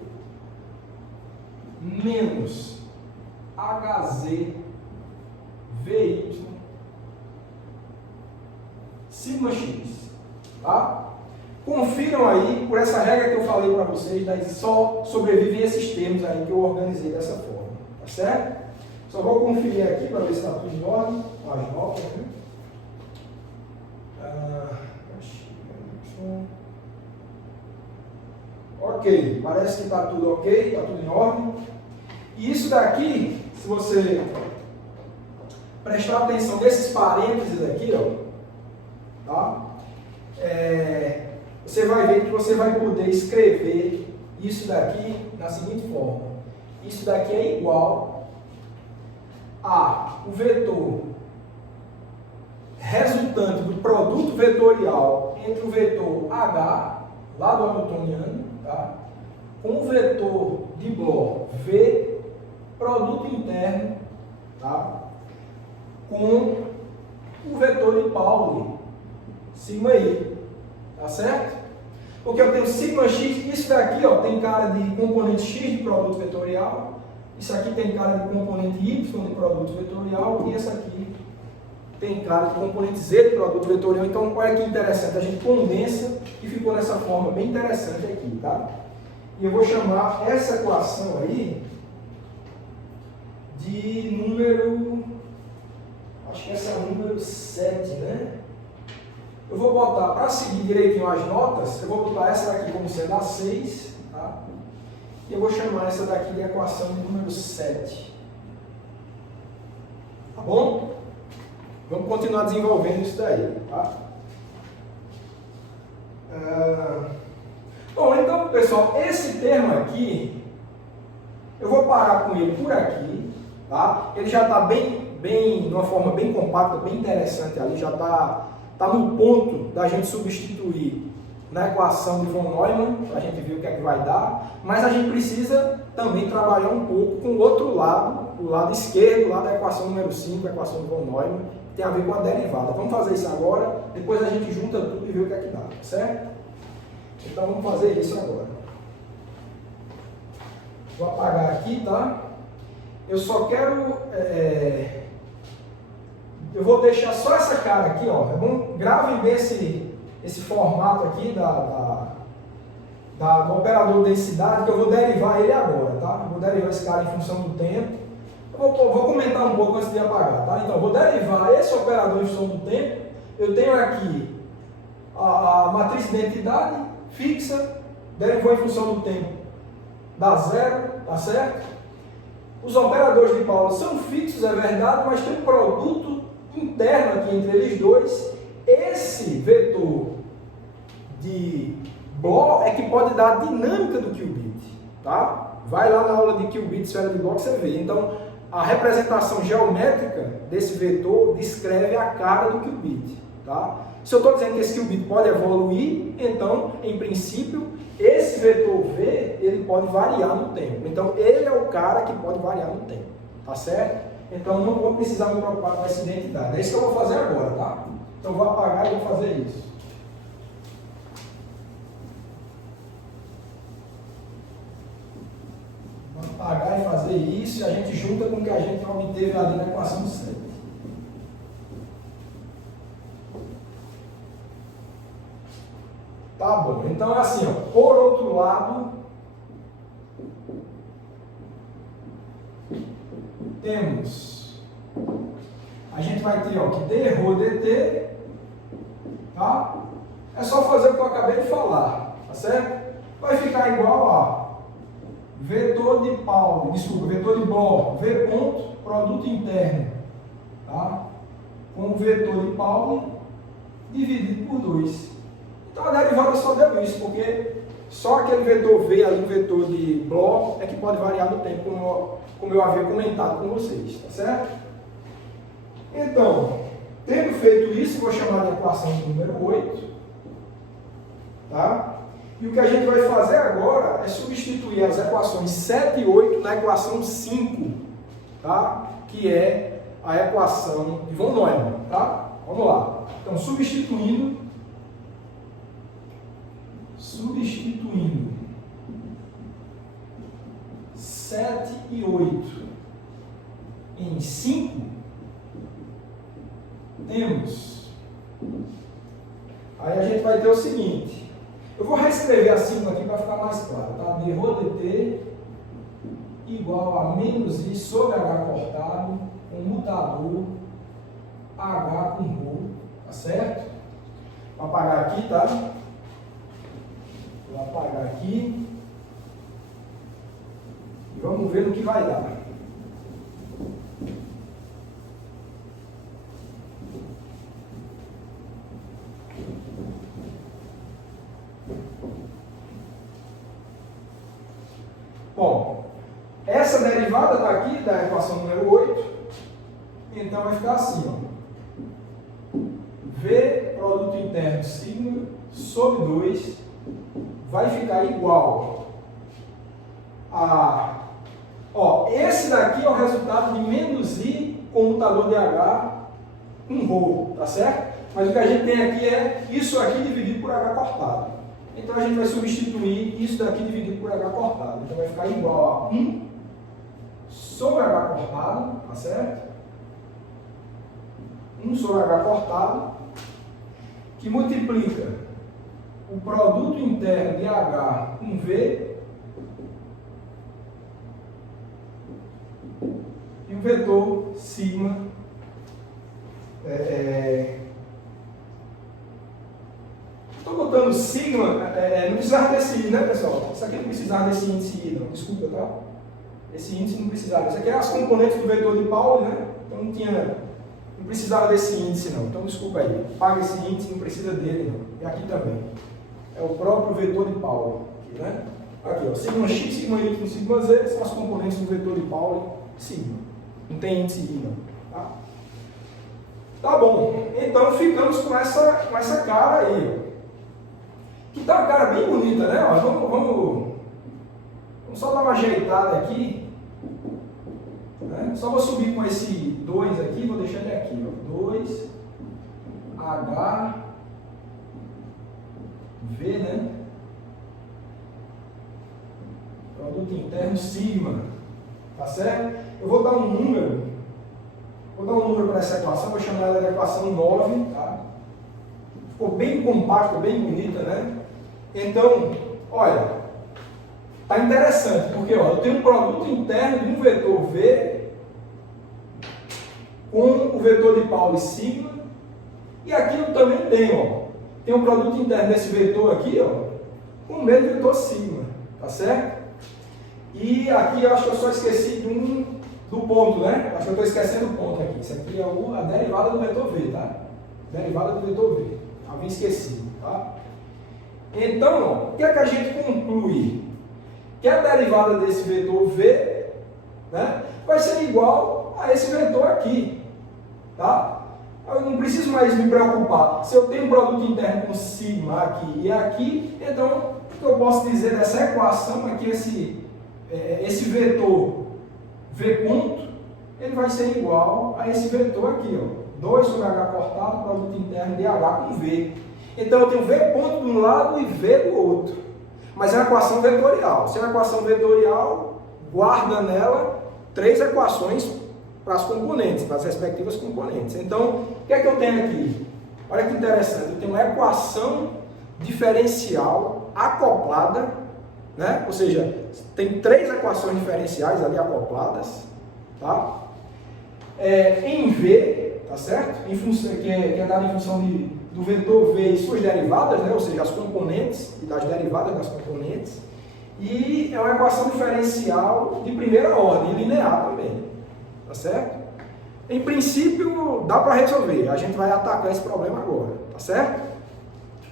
menos hz, vy, sigma x, tá? Confiram aí, por essa regra que eu falei para vocês, daí só sobrevivem esses termos aí que eu organizei dessa forma, tá certo? Só vou conferir aqui para ver se está tudo em ordem, com as notas, né? Ok, parece que está tudo ok, está tudo em ordem. E isso daqui, se você prestar atenção nesses parênteses aqui, ó, tá? Você vai ver que você vai poder escrever isso daqui na seguinte forma. Isso daqui é igual a o vetor resultante do produto vetorial entre o vetor H, lá do hamiltoniano, tá? Com o vetor de Bloch V, produto interno, tá? Com o vetor de Pauli, sigma I, tá certo? Porque eu tenho sigma x, isso daqui, ó, tem cara de componente x de produto vetorial, Isso aqui tem cara de componente Y de produto vetorial e essa aqui tem cara de componente Z de produto vetorial. Então, olha que interessante, a gente condensa e ficou nessa forma bem interessante aqui, tá? E eu vou chamar essa equação aí de número, acho que essa é o número 7, né? Eu vou botar, para seguir direitinho as notas, eu vou botar essa daqui como sendo a 6, tá? E eu vou chamar essa daqui de equação de número 7. Tá bom? Vamos continuar desenvolvendo isso daí, tá? Bom, então, pessoal, esse termo aqui, eu vou parar com ele por aqui, tá? Ele já está bem, de uma forma bem compacta, bem interessante ali, já está no ponto da gente substituir na equação de von Neumann, para a gente ver o que é que vai dar, mas a gente precisa também trabalhar um pouco com o outro lado, o lado esquerdo, lá da equação número 5, a equação de von Neumann, que tem a ver com a derivada. Vamos fazer isso agora, depois a gente junta tudo e vê o que é que dá, certo? Então vamos fazer isso agora. Vou apagar aqui, tá? Eu só quero... eu vou deixar só essa cara aqui, ó. É bom, gravem bem esse formato aqui do operador densidade, que eu vou derivar ele agora, tá? Eu vou derivar esse cara em função do tempo. Eu vou comentar um pouco antes de apagar, tá? Então, eu vou derivar esse operador em função do tempo. Eu tenho aqui a matriz de identidade fixa, derivou em função do tempo, dá zero, tá certo? Os operadores de Pauli são fixos, é verdade, mas tem um produto interno aqui entre eles dois. Esse vetor de Bloch é que pode dar a dinâmica do qubit, tá? Vai lá na aula de qubit, esfera de Bloch, você vê. Então, a representação geométrica desse vetor descreve a cara do qubit, tá? Se eu estou dizendo que esse qubit pode evoluir, então, em princípio, esse vetor V, ele pode variar no tempo. Então, ele é o cara que pode variar no tempo, tá certo? Então, não vou precisar me preocupar com essa identidade. É isso que eu vou fazer agora, tá? Então, vou apagar e vou fazer isso. Vou apagar e fazer isso, e a gente junta com o que a gente obteve ali na equação 7. Tá bom, então é assim, ó, por outro lado, temos, a gente vai ter, ó, que d rho dt, tá? É só fazer o que eu acabei de falar, tá certo? Vai ficar igual a vetor de Pauli, desculpa, vetor de Bloch, V ponto, produto interno, tá? Com o vetor de Pauli dividido por 2. Então a derivada só deu isso, porque só aquele vetor V ali, o vetor de Bloch, é que pode variar no tempo, como eu havia comentado com vocês, tá certo? Então, tendo feito isso, vou chamar de equação número 8, tá? E o que a gente vai fazer agora é substituir as equações 7 e 8 na equação 5, tá? Que é a equação de von Neumann, tá? Vamos lá. Então, substituindo 7 e 8 em 5, temos, aí a gente vai ter o seguinte, eu vou reescrever a 5 aqui para ficar mais claro, tá? d rho dt igual a menos i sobre h cortado com mutador h com rho, tá certo? Vou apagar aqui, tá? Vou apagar aqui e vamos ver no que vai dar. Bom, essa derivada está aqui da equação número 8, então vai ficar assim, ó. V produto interno sigma sobre 2 vai ficar igual a... Ó, esse daqui é o resultado de menos i comutador de h com rho, tá certo? Mas o que a gente tem aqui é isso aqui dividido por h cortado. Então a gente vai substituir isso daqui dividido por h cortado. Então vai ficar igual a 1 sobre H cortado, tá certo? 1 sobre H cortado, que multiplica o produto interno de H com V e o vetor sigma estou botando sigma, não precisava desse I, né, pessoal? Isso aqui não precisava desse índice I, não, desculpa, tá? Esse índice não precisava. Isso aqui é as componentes do vetor de Pauli, né? Então não precisava desse índice, não. Então desculpa aí, paga esse índice, não precisa dele, não. E aqui também. É o próprio vetor de Pauli, aqui, né? Aqui, ó, sigma x, sigma y, sigma z são as componentes do vetor de Pauli, sigma. Não tem índice I, não. Tá? Tá bom. Então ficamos com essa cara aí, ó. Que tá uma cara bem bonita, né? Ó, vamos só dar uma ajeitada aqui. Né? Só vou subir com esse 2 aqui, vou deixar ele aqui. Ó. 2, H, V, né? Produto interno sigma. Tá certo? Eu vou dar um número. Vou dar um número para essa equação, vou chamar ela de equação 9. Tá? Ficou bem compacta, bem bonita, né? Então, olha, tá interessante, porque ó, eu tenho um produto interno de um vetor V com o vetor de Pauli sigma, e aqui eu também tenho um produto interno desse vetor aqui, ó, com o mesmo vetor sigma, tá certo? E aqui eu acho que eu só esqueci do ponto, né? Acho que eu estou esquecendo o ponto aqui. Isso aqui é a derivada do vetor V, tá? Derivada do vetor V. Havia esquecido, tá? Então, ó, o que é que a gente conclui? Que a derivada desse vetor V, né, vai ser igual a esse vetor aqui, tá? Eu não preciso mais me preocupar. Se eu tenho um produto interno com sigma aqui e aqui, então o que eu posso dizer dessa equação é que esse vetor V ponto, ele vai ser igual a esse vetor aqui, ó, 2 sobre H cortado, produto interno de H com V. Então eu tenho V ponto de um lado e V do outro. Mas é uma equação vetorial. Se é uma equação vetorial, guarda nela 3 equações para as componentes, para as respectivas componentes. Então, o que é que eu tenho aqui? Olha que interessante, eu tenho uma equação diferencial acoplada, né? Ou seja, tem 3 equações diferenciais ali acopladas, tá? Em V, tá certo? Em função, que é dado em função do vetor V e suas derivadas, né? Ou seja, as componentes e das derivadas das componentes. E é uma equação diferencial de primeira ordem, linear também, tá certo? Em princípio, dá para resolver. A gente vai atacar esse problema agora, tá certo?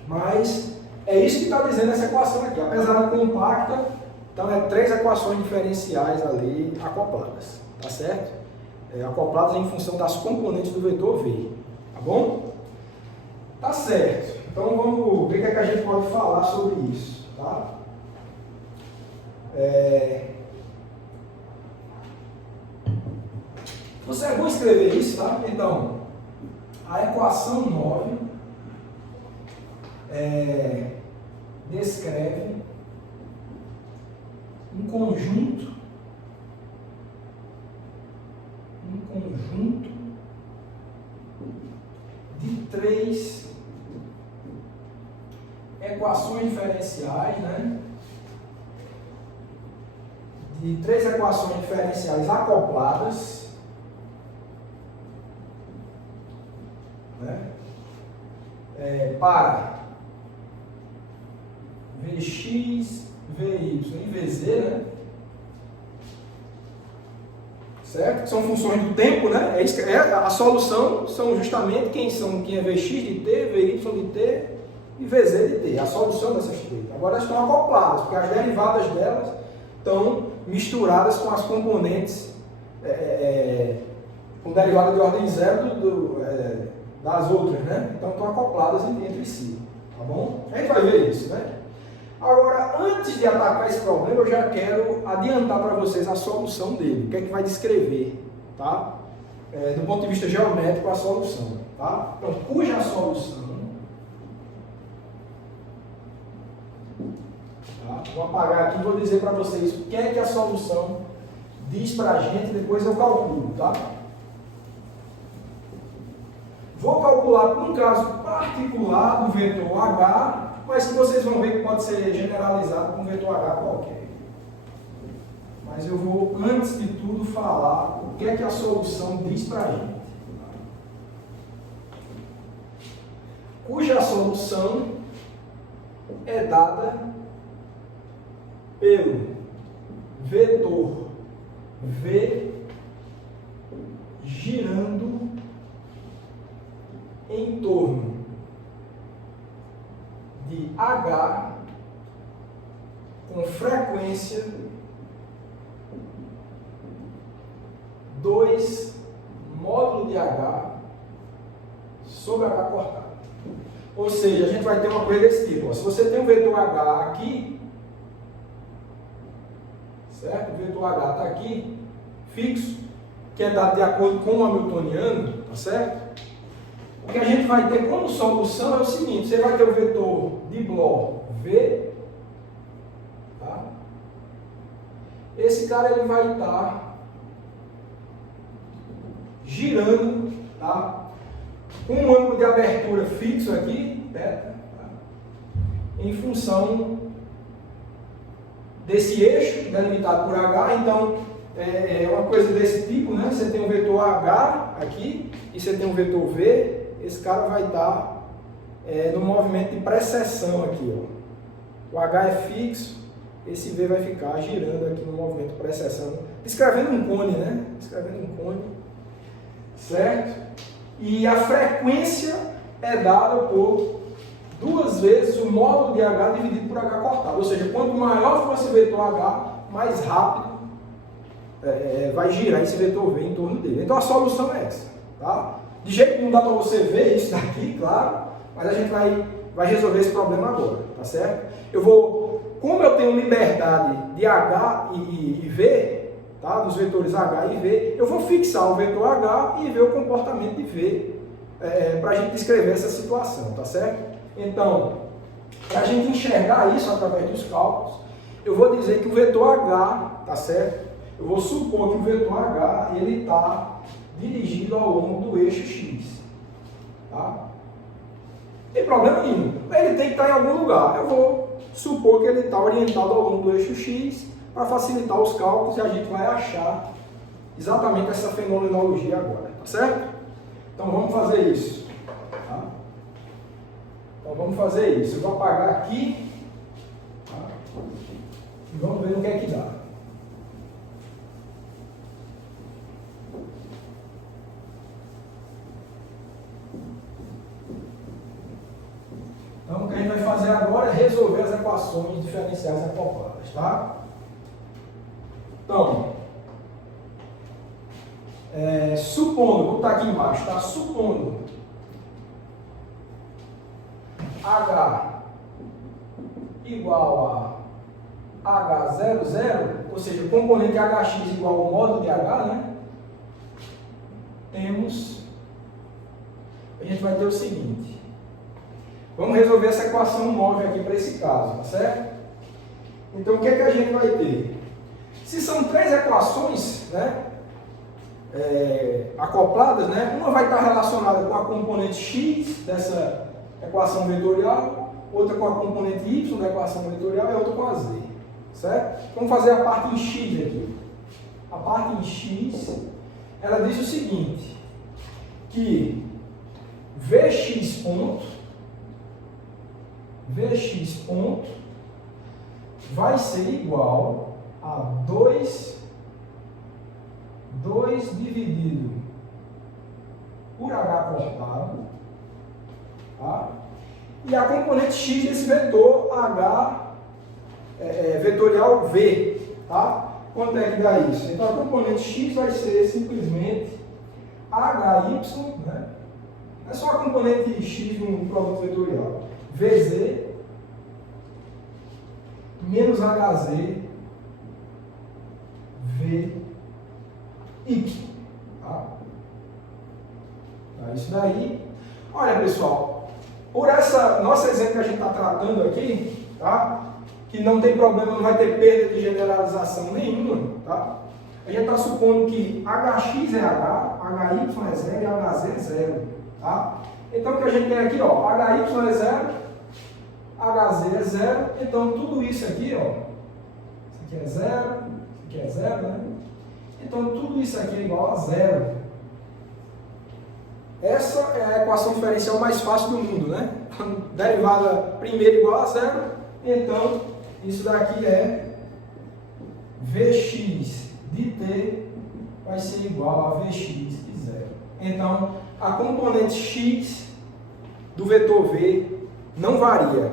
Mas é isso que está dizendo essa equação aqui. Apesar de compacta, então é 3 equações diferenciais ali acopladas, tá certo? Acopladas em função das componentes do vetor V, tá bom? Tá certo. Então vamos ver o que é que a gente pode falar sobre isso, tá? Você é bom escrever isso, tá? Então, a equação 9 descreve um conjunto de 3 equações diferenciais, né? De 3 equações diferenciais acopladas, né? Para Vx, Vy e Vz, né? Certo? São funções do tempo, né? A solução são justamente quem é Vx de t, Vy de t e Vz de t. A solução dessas 3. Agora elas estão acopladas, porque as derivadas delas estão misturadas com as componentes com derivada de ordem zero das outras, né? Então estão acopladas entre si, tá bom? A gente vai ver isso, né? Agora, antes de atacar esse problema, eu já quero adiantar para vocês a solução dele, o que é que vai descrever, tá? Do ponto de vista geométrico, a solução, tá? Então, cuja solução, tá? Vou apagar aqui e vou dizer para vocês o que é que a solução diz para a gente, depois eu calculo, tá? Vou calcular por um caso particular do vetor H, mas que vocês vão ver que pode ser generalizado com um vetor H qualquer. Mas eu vou, antes de tudo, falar o que é que a solução diz para a gente. Cuja solução é dada pelo vetor V girando em torno de H com frequência 2 módulo de H sobre H cortado. Ou seja, a gente vai ter uma coisa desse tipo. Ó. Se você tem um vetor H aqui, certo? O vetor H está aqui, fixo, que é dado de acordo com o hamiltoniano, tá certo? O que a gente vai ter como solução é o seguinte: você vai ter o vetor de Bloch V, tá? Esse cara ele vai estar girando, tá? Com um ângulo de abertura fixo aqui, θ, tá? Em função desse eixo delimitado por H. Então, é uma coisa desse tipo, né? Você tem um vetor H aqui e você tem um vetor V. Esse cara vai estar no movimento de precessão aqui, ó. O H é fixo, esse V vai ficar girando aqui no movimento de precessão, descrevendo um cone, né? Descrevendo um cone, certo? E a frequência é dada por 2 vezes o módulo de H dividido por H cortado. Ou seja, quanto maior for esse vetor H, mais rápido vai girar esse vetor V em torno dele. Então a solução é essa, tá? De jeito que não dá para você ver isso daqui, claro, mas a gente vai resolver esse problema agora, tá certo? Como eu tenho liberdade de H e V, tá? Dos vetores H e V, eu vou fixar o vetor H e ver o comportamento de V para a gente descrever essa situação, tá certo? Então, para a gente enxergar isso através dos cálculos, eu vou dizer que o vetor H, tá certo? Eu vou supor que o vetor H ele está dirigido ao longo do eixo X, tá? Não tem problema nenhum. Ele tem que estar em algum lugar. Eu vou supor que ele está orientado ao longo do eixo X para facilitar os cálculos e a gente vai achar exatamente essa fenomenologia agora, tá certo? Então vamos fazer isso, tá? Então vamos fazer isso. Eu vou apagar aqui, tá? E vamos ver no que é que dá. Então, o que a gente vai fazer agora é resolver as equações diferenciais acopladas, tá? Então, supondo, vou botar aqui embaixo, tá? Supondo H igual a H00, ou seja, o componente Hx igual ao módulo de H, né? A gente vai ter o seguinte. Vamos resolver essa equação 9 aqui para esse caso, tá certo? Então, o que é que a gente vai ter? Se são 3 equações, né, acopladas, né, uma vai estar relacionada com a componente x dessa equação vetorial, outra com a componente y da equação vetorial e outra com a z, certo? Vamos fazer a parte em x aqui. A parte em x, ela diz o seguinte, que Vx ponto vai ser igual a 2 dividido por H cortado, tá? E a componente x desse vetor H vetorial V, tá? Quanto é que dá isso? Então a componente x vai ser simplesmente HY, né? Não é só a componente x no produto vetorial. VZ menos HZ VY. Tá? Isso daí. Olha, pessoal, por essa nossa exemplo que a gente está tratando aqui, tá? Que não tem problema, não vai ter perda de generalização nenhuma, tá? a gente está supondo que HX é H, HY é 0 e HZ é 0. Tá? Então o que a gente tem aqui, ó, HY é 0, HZ é 0, então tudo isso aqui, ó, isso aqui é 0, isso aqui é 0, né? Então tudo isso aqui é igual a 0. Essa é a equação diferencial mais fácil do mundo, né? Derivada primeira igual a 0, então isso daqui é Vx de t vai ser igual a Vx de 0. Então, a componente x do vetor v não varia,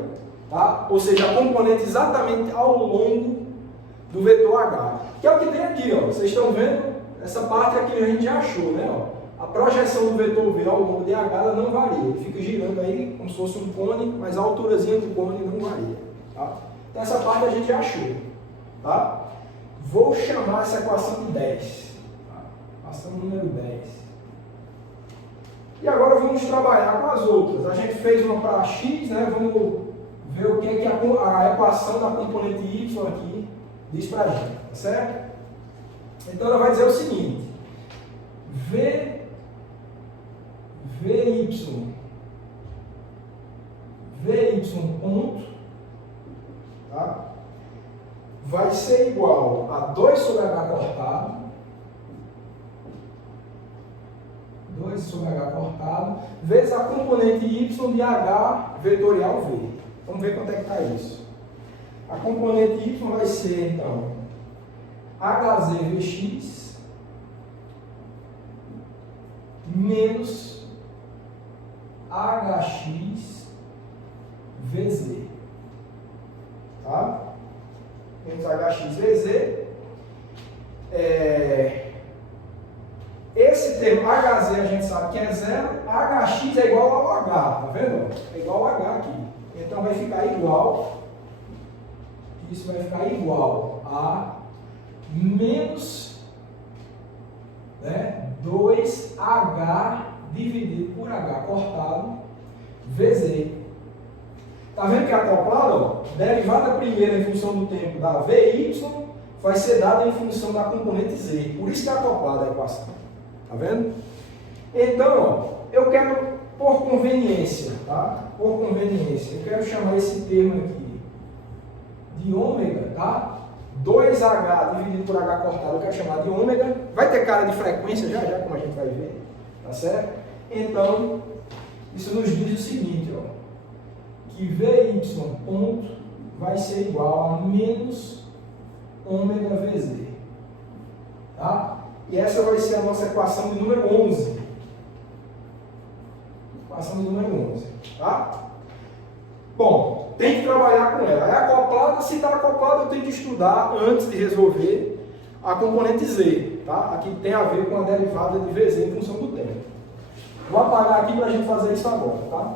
tá? Ou seja, a componente exatamente ao longo do vetor h, que é o que tem aqui, ó. Vocês estão vendo? Essa parte aqui a gente já achou, né? Ó. A projeção do vetor v ao longo de h ela não varia, ele fica girando aí como se fosse um cone, mas a alturazinha do cone não varia, tá? Então, essa parte a gente já achou, tá? Vou chamar essa equação de 10. Tá? Equação número 10. E agora vamos trabalhar com as outras. A gente fez uma para x, né? Vamos ver o que é que a equação da componente y aqui diz para a gente, tá certo? Então ela vai dizer o seguinte: vy ponto, tá? Vai ser igual a 2 sobre h cortado, 2 sobre h cortado, vezes a componente y de h vetorial v. Vamos ver quanto é que está isso. A componente y vai ser, então, hz vx menos hx vz. Tá? Menos hx vz. Esse termo hz a gente sabe que é 0, hx é igual ao h, tá vendo? É igual ao h aqui. Então vai ficar igual, isso vai ficar igual a menos, né, 2h dividido por h cortado, vz. Tá vendo que é acoplado? Ó? Derivada primeira em função do tempo da vy vai ser dada em função da componente z. Por isso que é acoplada a equação. Tá vendo? Então, ó, eu quero, por conveniência, tá? Por conveniência, eu quero chamar esse termo aqui de ômega, tá? 2h dividido por h cortado, eu quero chamar de ômega. Vai ter cara de frequência já, como a gente vai ver. Tá certo? Então, isso nos diz o seguinte, ó, que vy ponto vai ser igual a menos ômega vz. Tá? E essa vai ser a nossa equação de número 11. Equação de número 11. Tá? Bom, tem que trabalhar com ela. É acoplada, se está acoplada, eu tenho que estudar antes de resolver a componente z. Tá? Aqui tem a ver com a derivada de vz em função do tempo. Vou apagar aqui para a gente fazer isso agora. Tá?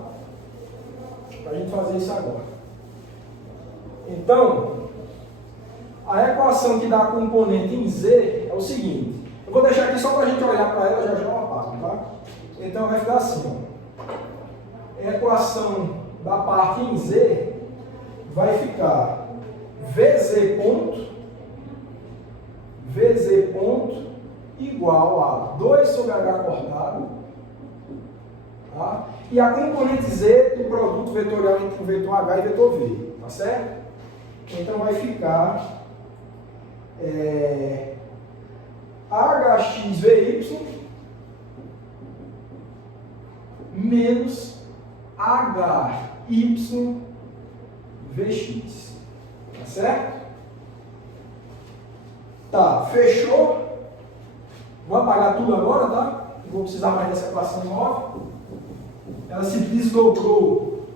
Para a gente fazer isso agora. Então, a equação que dá a componente em z é o seguinte. Eu vou deixar aqui só para a gente olhar para ela, já eu apago, tá? Então vai ficar assim, ó. A equação da parte em z vai ficar vz ponto igual a 2 sobre h cortado, tá? E a componente z do produto vetorial entre o vetor h e o vetor v, tá certo? Então vai ficar hxvy menos hyvx, tá certo? Tá, fechou? Vou apagar tudo agora, tá? Não vou precisar mais dessa equação nova. Ela se desdobrou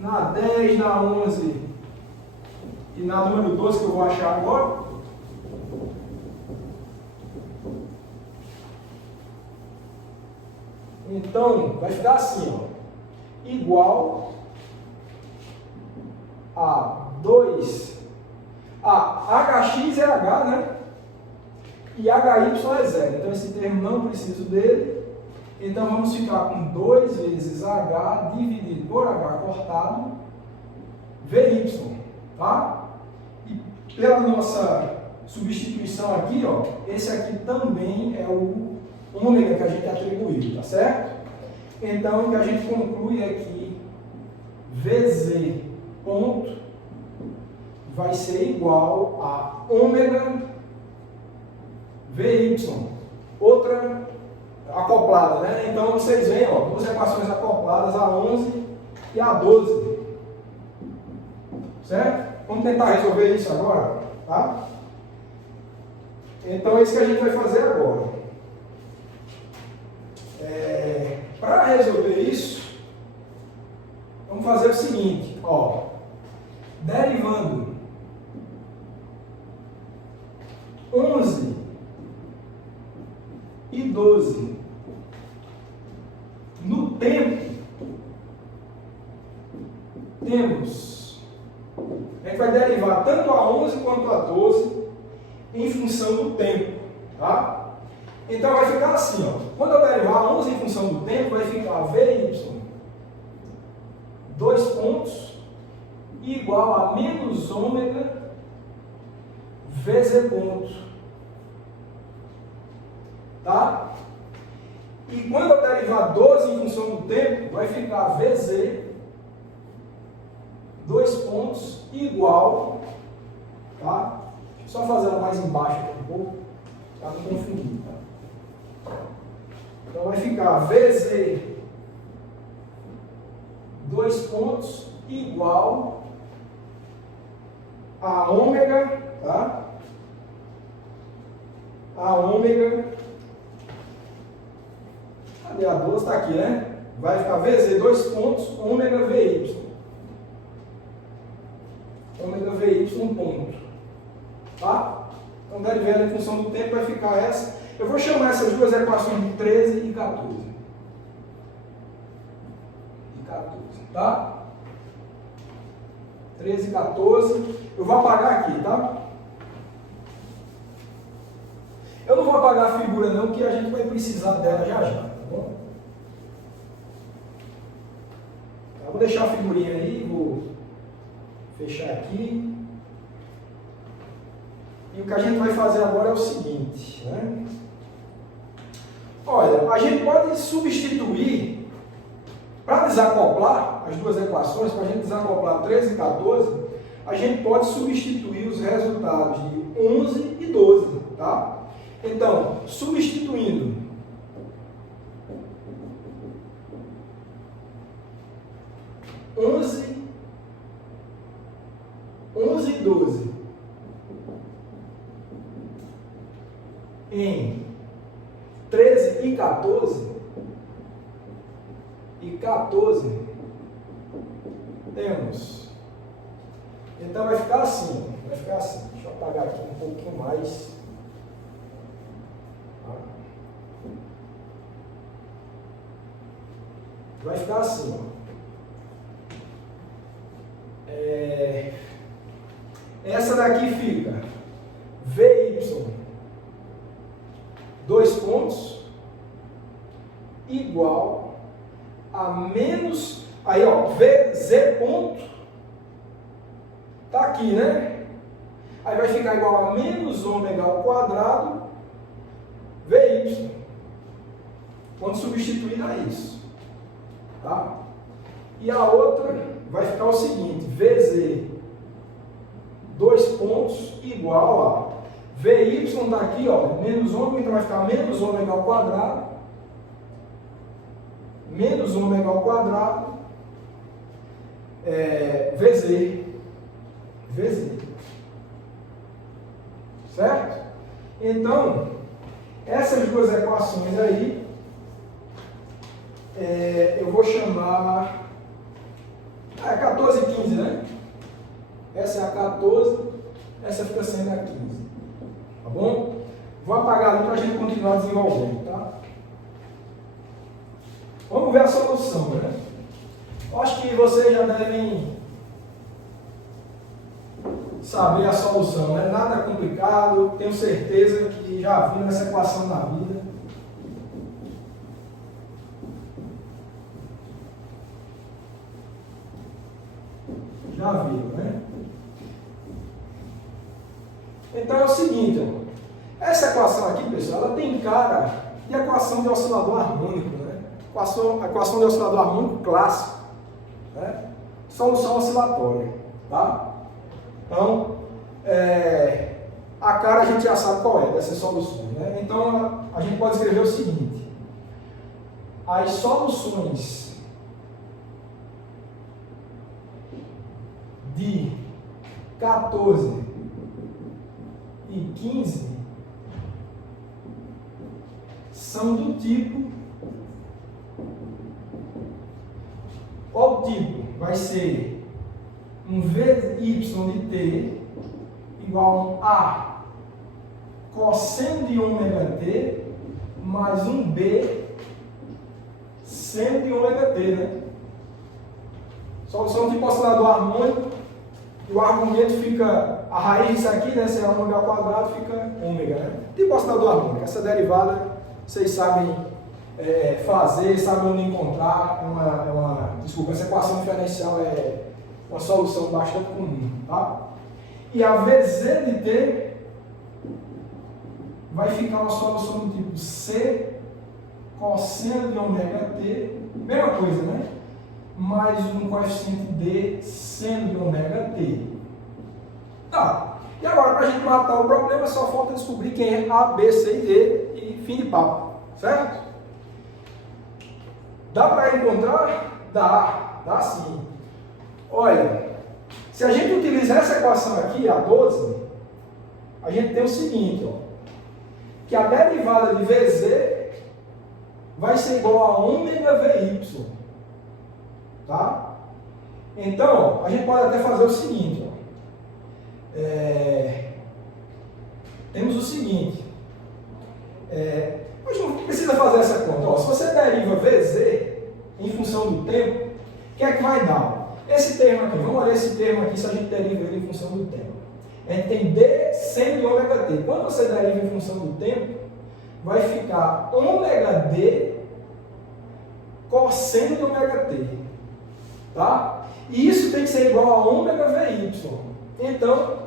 na 10, na 11 e na número 12 que eu vou achar agora. Então, vai ficar assim, ó, igual a 2, hx é h, né? E hy é 0, então esse termo não preciso dele, então vamos ficar com 2 vezes h dividido por h cortado, vy, tá? E pela nossa substituição aqui, ó, esse aqui também é o ômega que a gente atribuiu, tá certo? Então, o que a gente conclui é que VZ ponto vai ser igual a ômega VY. Outra acoplada, né? Então, vocês veem, ó, duas equações acopladas, a 11 e a 12. Certo? Vamos tentar resolver isso agora, tá? Então, é isso que a gente vai fazer agora. Para resolver isso, vamos fazer o seguinte, ó, derivando 11 e 12 no tempo, temos, a gente vai derivar tanto a 11 quanto a 12 em função do tempo, tá? Então vai ficar assim, ó, quando eu derivar a 11 em função do tempo, vai ficar VY, 2 pontos, igual a menos ômega VZ ponto, tá? E quando eu derivar 12 em função do tempo, vai ficar VZ, 2 pontos, igual, tá? Deixa eu só fazer ela mais embaixo aqui um pouco, para não confundir, tá? Então vai ficar VZ, 2 pontos, igual a ômega, tá? A ômega, cadê a 12? Está aqui, né? Vai ficar VZ, 2 pontos, ômega VY. Ômega VY, 1 ponto. Tá? Então, derivando em função do tempo, vai ficar essa. Eu vou chamar essas duas equações de 13 e 14. E 14, tá? 13 e 14. Eu vou apagar aqui, tá? Eu não vou apagar a figura não, porque a gente vai precisar dela já já, tá bom? Tá, vou deixar a figurinha aí, vou fechar aqui. E o que a gente vai fazer agora é o seguinte, né? Olha, a gente pode substituir, para desacoplar as duas equações, para a gente desacoplar 13 e 14, a gente pode substituir os resultados de 11 e 12, tá? Então, substituindo 11 e 12 em 13 e 14, temos. Então vai ficar assim, Deixa eu apagar aqui um pouquinho mais. Vai ficar assim, ó. Essa daqui fica VY, 2 pontos, igual a menos, aí ó, VZ ponto, tá aqui, né? Aí vai ficar igual a menos ômega ao quadrado, VY, quando substituir a isso, tá? E a outra vai ficar o seguinte, VZ, 2 pontos, igual a VY está aqui, ó, menos ômega, então vai ficar menos ômega ao quadrado, VZ. Certo? Então, essas duas equações aí, eu vou chamar 14 e 15, né? Essa é a 14, essa fica sendo a 15. Tá bom? Vou apagar ali para a gente continuar desenvolvendo, tá? Vamos ver a solução, né? Eu acho que vocês já devem saber a solução, né? Nada complicado, tenho certeza que já viram essa equação na vida. Já viram, né? Então é o seguinte, ó, essa equação aqui, pessoal, ela tem cara de equação de oscilador harmônico, né? Equação de oscilador harmônico clássico, né? Solução oscilatória, tá? Então, a cara a gente já sabe qual é dessas soluções, né? Então, a gente pode escrever o seguinte: as soluções de 14 e 15 são do tipo. Qual tipo? Vai ser um VY de t igual a A cosseno de ômega t mais um B seno de ômega t, né? Solução tipo oscilador harmônico. O argumento fica, a raiz disso aqui, né? Se é ômega ao quadrado, fica ômega, né? Tipo oscilador harmônico. Essa derivada, vocês sabem fazer, sabem onde encontrar. Desculpa, essa equação diferencial é uma solução bastante comum, tá? E a VZ de t vai ficar uma solução do tipo C cosseno de ômega t, mesma coisa, né? Mais um coeficiente D seno de ômega t. Tá. E agora, para a gente matar o problema, só falta descobrir quem é A, B, C e D e fim de papo. Certo? Dá para encontrar? Dá sim. Olha, se a gente utilizar essa equação aqui, a 12, a gente tem o seguinte, ó, que a derivada de VZ vai ser igual a ômega VY. Tá? Então, ó, a gente pode até fazer o seguinte, ó, temos o seguinte, a gente não precisa fazer essa conta, ó, se você deriva VZ em função do tempo, o que é que vai dar? Esse termo aqui, vamos olhar esse termo aqui se a gente deriva ele em função do tempo. A gente tem D seno de ômega t. Quando você deriva em função do tempo, vai ficar ômega D cosseno de ômega t. Tá? E isso tem que ser igual a ômega VY. Então,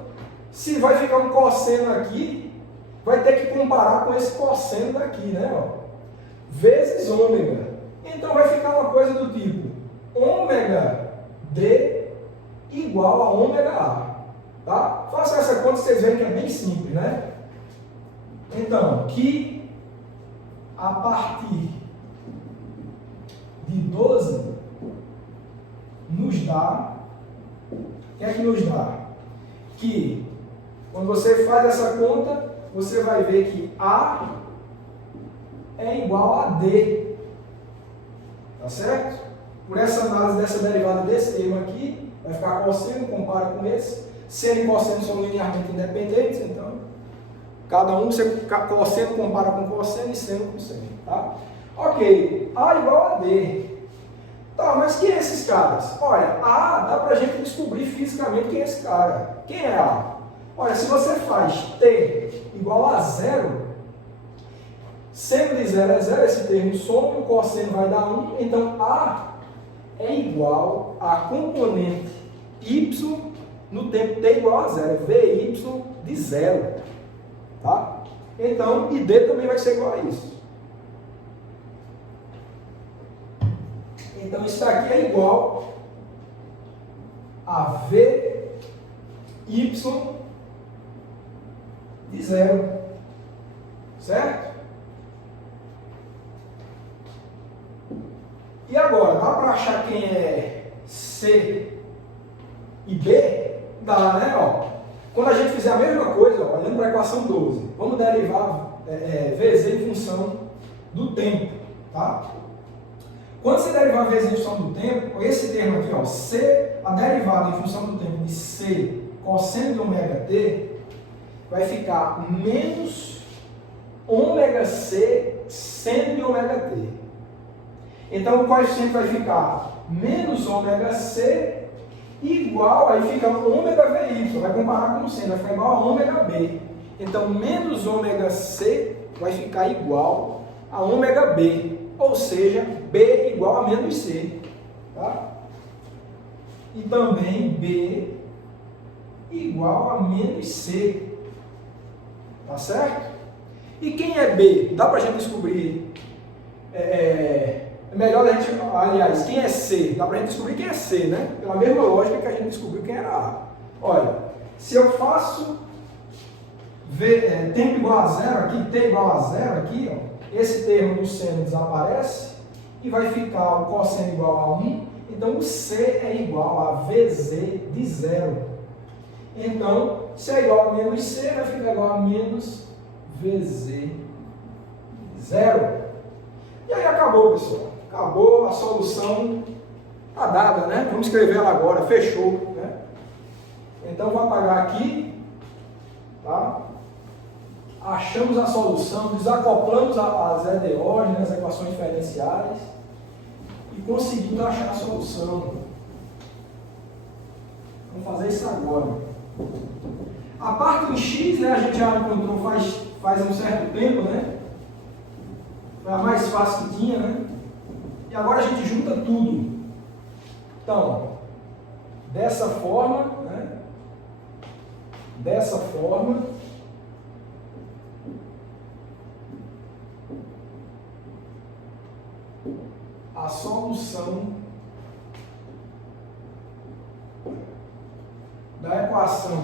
se vai ficar um cosseno aqui, vai ter que comparar com esse cosseno daqui, né? Ó, vezes ômega. Então vai ficar uma coisa do tipo ômega D igual a ômega A. Tá? Faça essa conta, vocês veem que é bem simples, né? Então, que a partir de 12 nos dá, o que é que nos dá? Que quando você faz essa conta, você vai ver que A é igual a D. Tá certo? Por essa análise dessa derivada desse termo aqui, vai ficar cosseno, compara com esse. Seno e cosseno são linearmente independentes, então cada um, você cosseno compara com cosseno e seno com seno. Tá? Ok, A igual a D. Tá, mas quem é esses caras? Olha, A dá pra gente descobrir fisicamente quem é esse cara. Quem é A? Olha, se você faz T igual a 0, seno de 0 é 0, esse termo soma e o cosseno vai dar 1, então A é igual a componente Y no tempo T igual a 0, VY de 0. Tá? Então, e D também vai ser igual a isso. Então, isso daqui é igual a VY de 0. Certo? E agora, dá para achar quem é C e B? Dá, né? Ó, quando a gente fizer a mesma coisa, ó, olhando para a equação 12, vamos derivar VZ em função do tempo. Tá? Quando você derivar VZ em função do tempo, esse termo aqui, ó, C, a derivada em função do tempo de C cosseno de ômega t, vai ficar menos ômega C seno de ômega t. Então, o coeficiente vai ficar menos ômega C igual, aí fica ômega VY, vai comparar com o seno, vai ficar igual a ômega B. Então, menos ômega C vai ficar igual a ômega B, ou seja, B igual a menos C. Tá? E também B igual a menos C. tá certo? E quem é B? Dá para a gente descobrir, é melhor a gente, aliás, quem é C? Dá para a gente descobrir quem é C, né? Pela mesma lógica que a gente descobriu quem era A. Olha, se eu faço tempo igual a zero aqui, t igual a zero aqui, ó, esse termo do seno desaparece e vai ficar o cosseno igual a 1. Então, o C é igual a VZ de zero. Então, se é igual a menos C, vai ficar igual a menos VZ de zero. E aí acabou, pessoal. Acabou, a solução está dada, né? Vamos escrever ela agora, fechou, né? Então, vou apagar aqui, tá? Achamos a solução, desacoplamos as EDOs, né, as equações diferenciais, e conseguimos achar a solução. Vamos fazer isso agora. A parte em X, né, a gente já encontrou faz um certo tempo, né? Foi a mais fácil que tinha, né? E agora a gente junta tudo. Então, dessa forma, né? Dessa forma, a solução da equação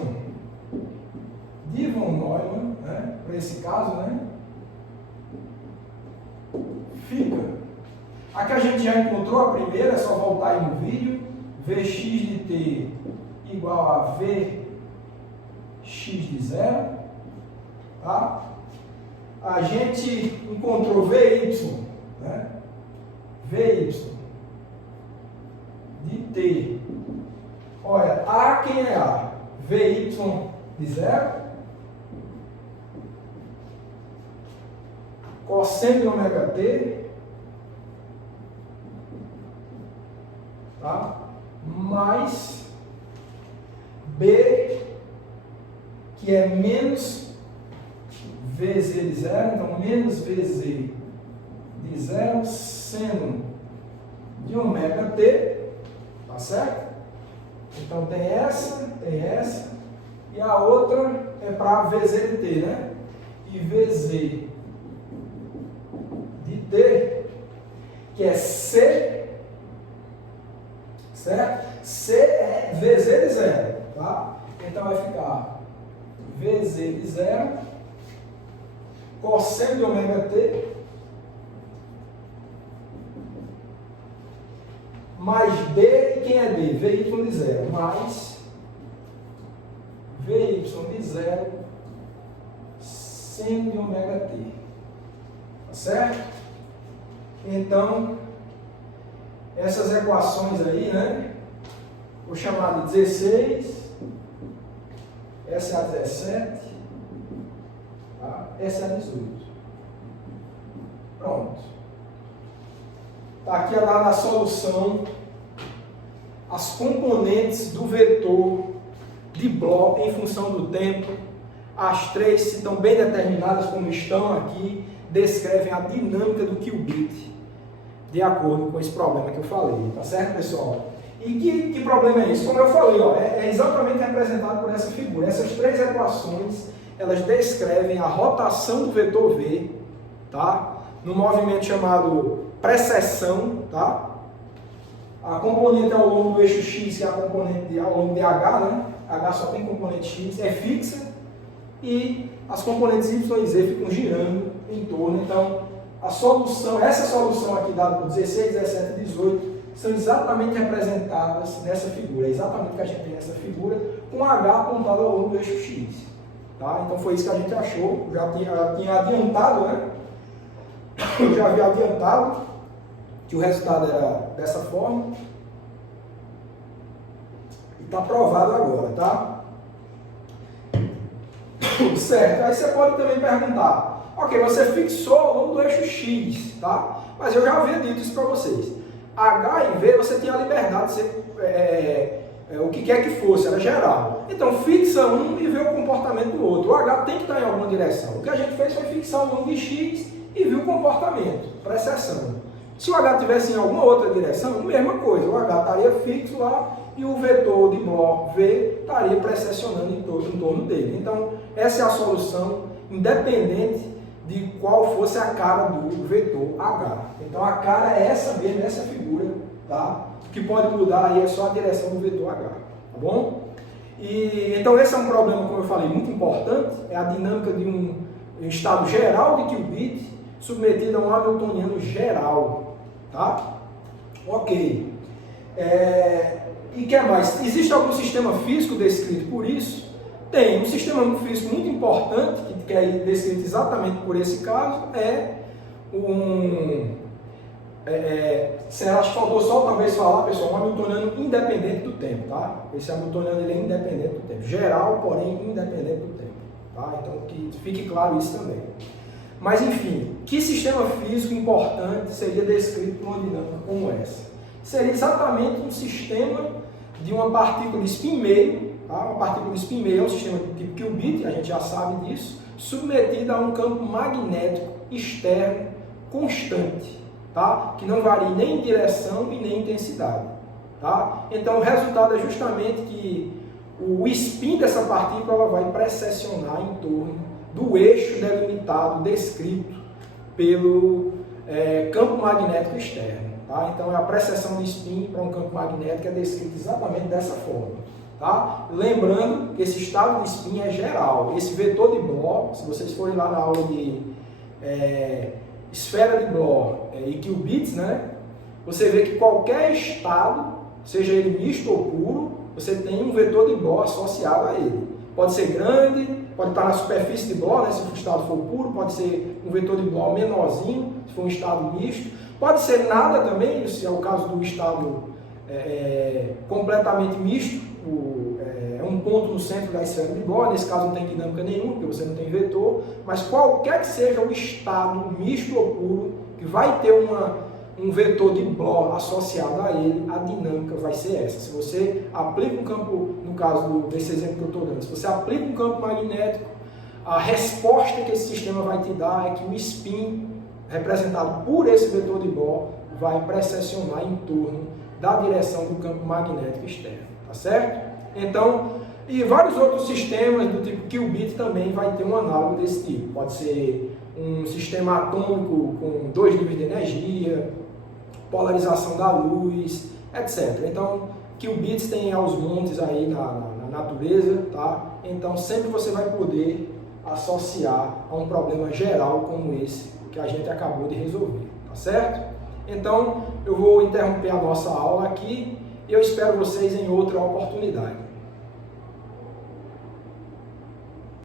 de von Neumann, né, para esse caso, né, fica. Aqui a gente já encontrou a primeira, é só voltar aí no vídeo. Vx de t igual a Vx de zero. Tá? A gente encontrou Vy, né? Vy de t. Olha, A quem é A? Vy de zero. Cosseno de ômega t. Tá? Mais B, que é menos VZ de zero. Então, menos VZ de zero, seno de ômega t. Tá certo? Então, tem essa, e a outra é para VZ de t, né? E VZ de t, que é C, certo? C é VZ de zero, tá? Então, vai ficar VZ de zero, cosseno de ômega t, mais D, e quem é D? Vy de zero, mais Vy de zero, seno de ômega t. Tá certo? Então, essas equações aí, né? Vou chamar de 16, essa é a 17, tá? Essa é a 18. Pronto. Está aqui dada a solução, as componentes do vetor de Bloch em função do tempo. As três, se estão bem determinadas como estão aqui, descrevem a dinâmica do qubit, de acordo com esse problema que eu falei. Tá certo, pessoal? E que problema é esse? Como eu falei, ó, é exatamente representado por essa figura. Essas três equações, elas descrevem a rotação do vetor V, tá? No movimento chamado precessão, tá? A componente ao longo do eixo X, que é a componente ao longo de H, né? H só tem componente X, é fixa, e as componentes Y e Z ficam girando em torno. Então, a solução, essa solução aqui dada por 16, 17 e 18, são exatamente representadas nessa figura. É exatamente o que a gente tem nessa figura, com H apontado ao longo do eixo X. Tá? Então, foi isso que a gente achou. Já tinha adiantado, né? Eu já havia adiantado que o resultado era dessa forma. E está provado agora, tá? Certo. Aí você pode também perguntar, ok, você fixou ao longo do eixo X, tá? Mas eu já havia dito isso para vocês. H e V você tinha a liberdade de ser o que quer que fosse, era geral. Então fixa um e vê o comportamento do outro. O H tem que estar em alguma direção. O que a gente fez foi fixar ao longo de X e viu o comportamento, precessão. Se o H tivesse em alguma outra direção, mesma coisa, o H estaria fixo lá e o vetor de Bloch V estaria precessionando em torno dele. Então, essa é a solução independente de qual fosse a cara do vetor H. Então a cara é essa mesmo, essa figura, tá? O que pode mudar aí é só a direção do vetor H, tá bom? E então esse é um problema, como eu falei, muito importante, é a dinâmica de um estado geral de qubit submetido a um hamiltoniano geral, tá? Ok. E que mais? Existe algum sistema físico descrito por isso? Tem. Um sistema físico muito importante, que é descrito exatamente por esse caso, acho que faltou só talvez falar, pessoal, um hamiltoniano independente do tempo, tá? Esse hamiltoniano ele é independente do tempo. Geral, porém, independente do tempo, tá? Então, que fique claro isso também. Mas, enfim, que sistema físico importante seria descrito por uma dinâmica como essa? Seria exatamente um sistema de uma partícula de spin meio, tá? Uma partícula de spin meio é um sistema do tipo qubit, a gente já sabe disso, submetida a um campo magnético externo constante, tá? Que não varia nem em direção e nem em intensidade, tá? Então o resultado é justamente que o spin dessa partícula ela vai precessionar em torno do eixo delimitado, descrito pelo campo magnético externo. Tá? Então, a precessão de spin para um campo magnético é descrita exatamente dessa forma. Tá? Lembrando que esse estado de spin é geral. Esse vetor de Bloch, se vocês forem lá na aula de esfera de Bloch e qubits, né? Você vê que qualquer estado, seja ele misto ou puro, você tem um vetor de Bloch associado a ele. Pode ser grande, pode estar na superfície de Bloch, né? Se o estado for puro, pode ser um vetor de Bloch menorzinho, se for um estado misto. Pode ser nada também, se é o caso do estado completamente misto, é um ponto no centro da esfera de Bloch, nesse caso não tem dinâmica nenhuma, porque você não tem vetor, mas qualquer que seja o estado misto ou puro, que vai ter um vetor de Bloch associado a ele, a dinâmica vai ser essa. Se você aplica um campo, no caso desse exemplo que eu estou dando, se você aplica um campo magnético, a resposta que esse sistema vai te dar é que o spin representado por esse vetor de Bloch vai precessionar em torno da direção do campo magnético externo, tá certo? Então, e vários outros sistemas do tipo qubit também vai ter um análogo desse tipo. Pode ser um sistema atômico com 2 níveis de energia, polarização da luz, etc. Então, qubits tem aos montes aí na natureza, tá? Então, sempre você vai poder associar a um problema geral como esse que a gente acabou de resolver, tá certo? Então, eu vou interromper a nossa aula aqui e eu espero vocês em outra oportunidade.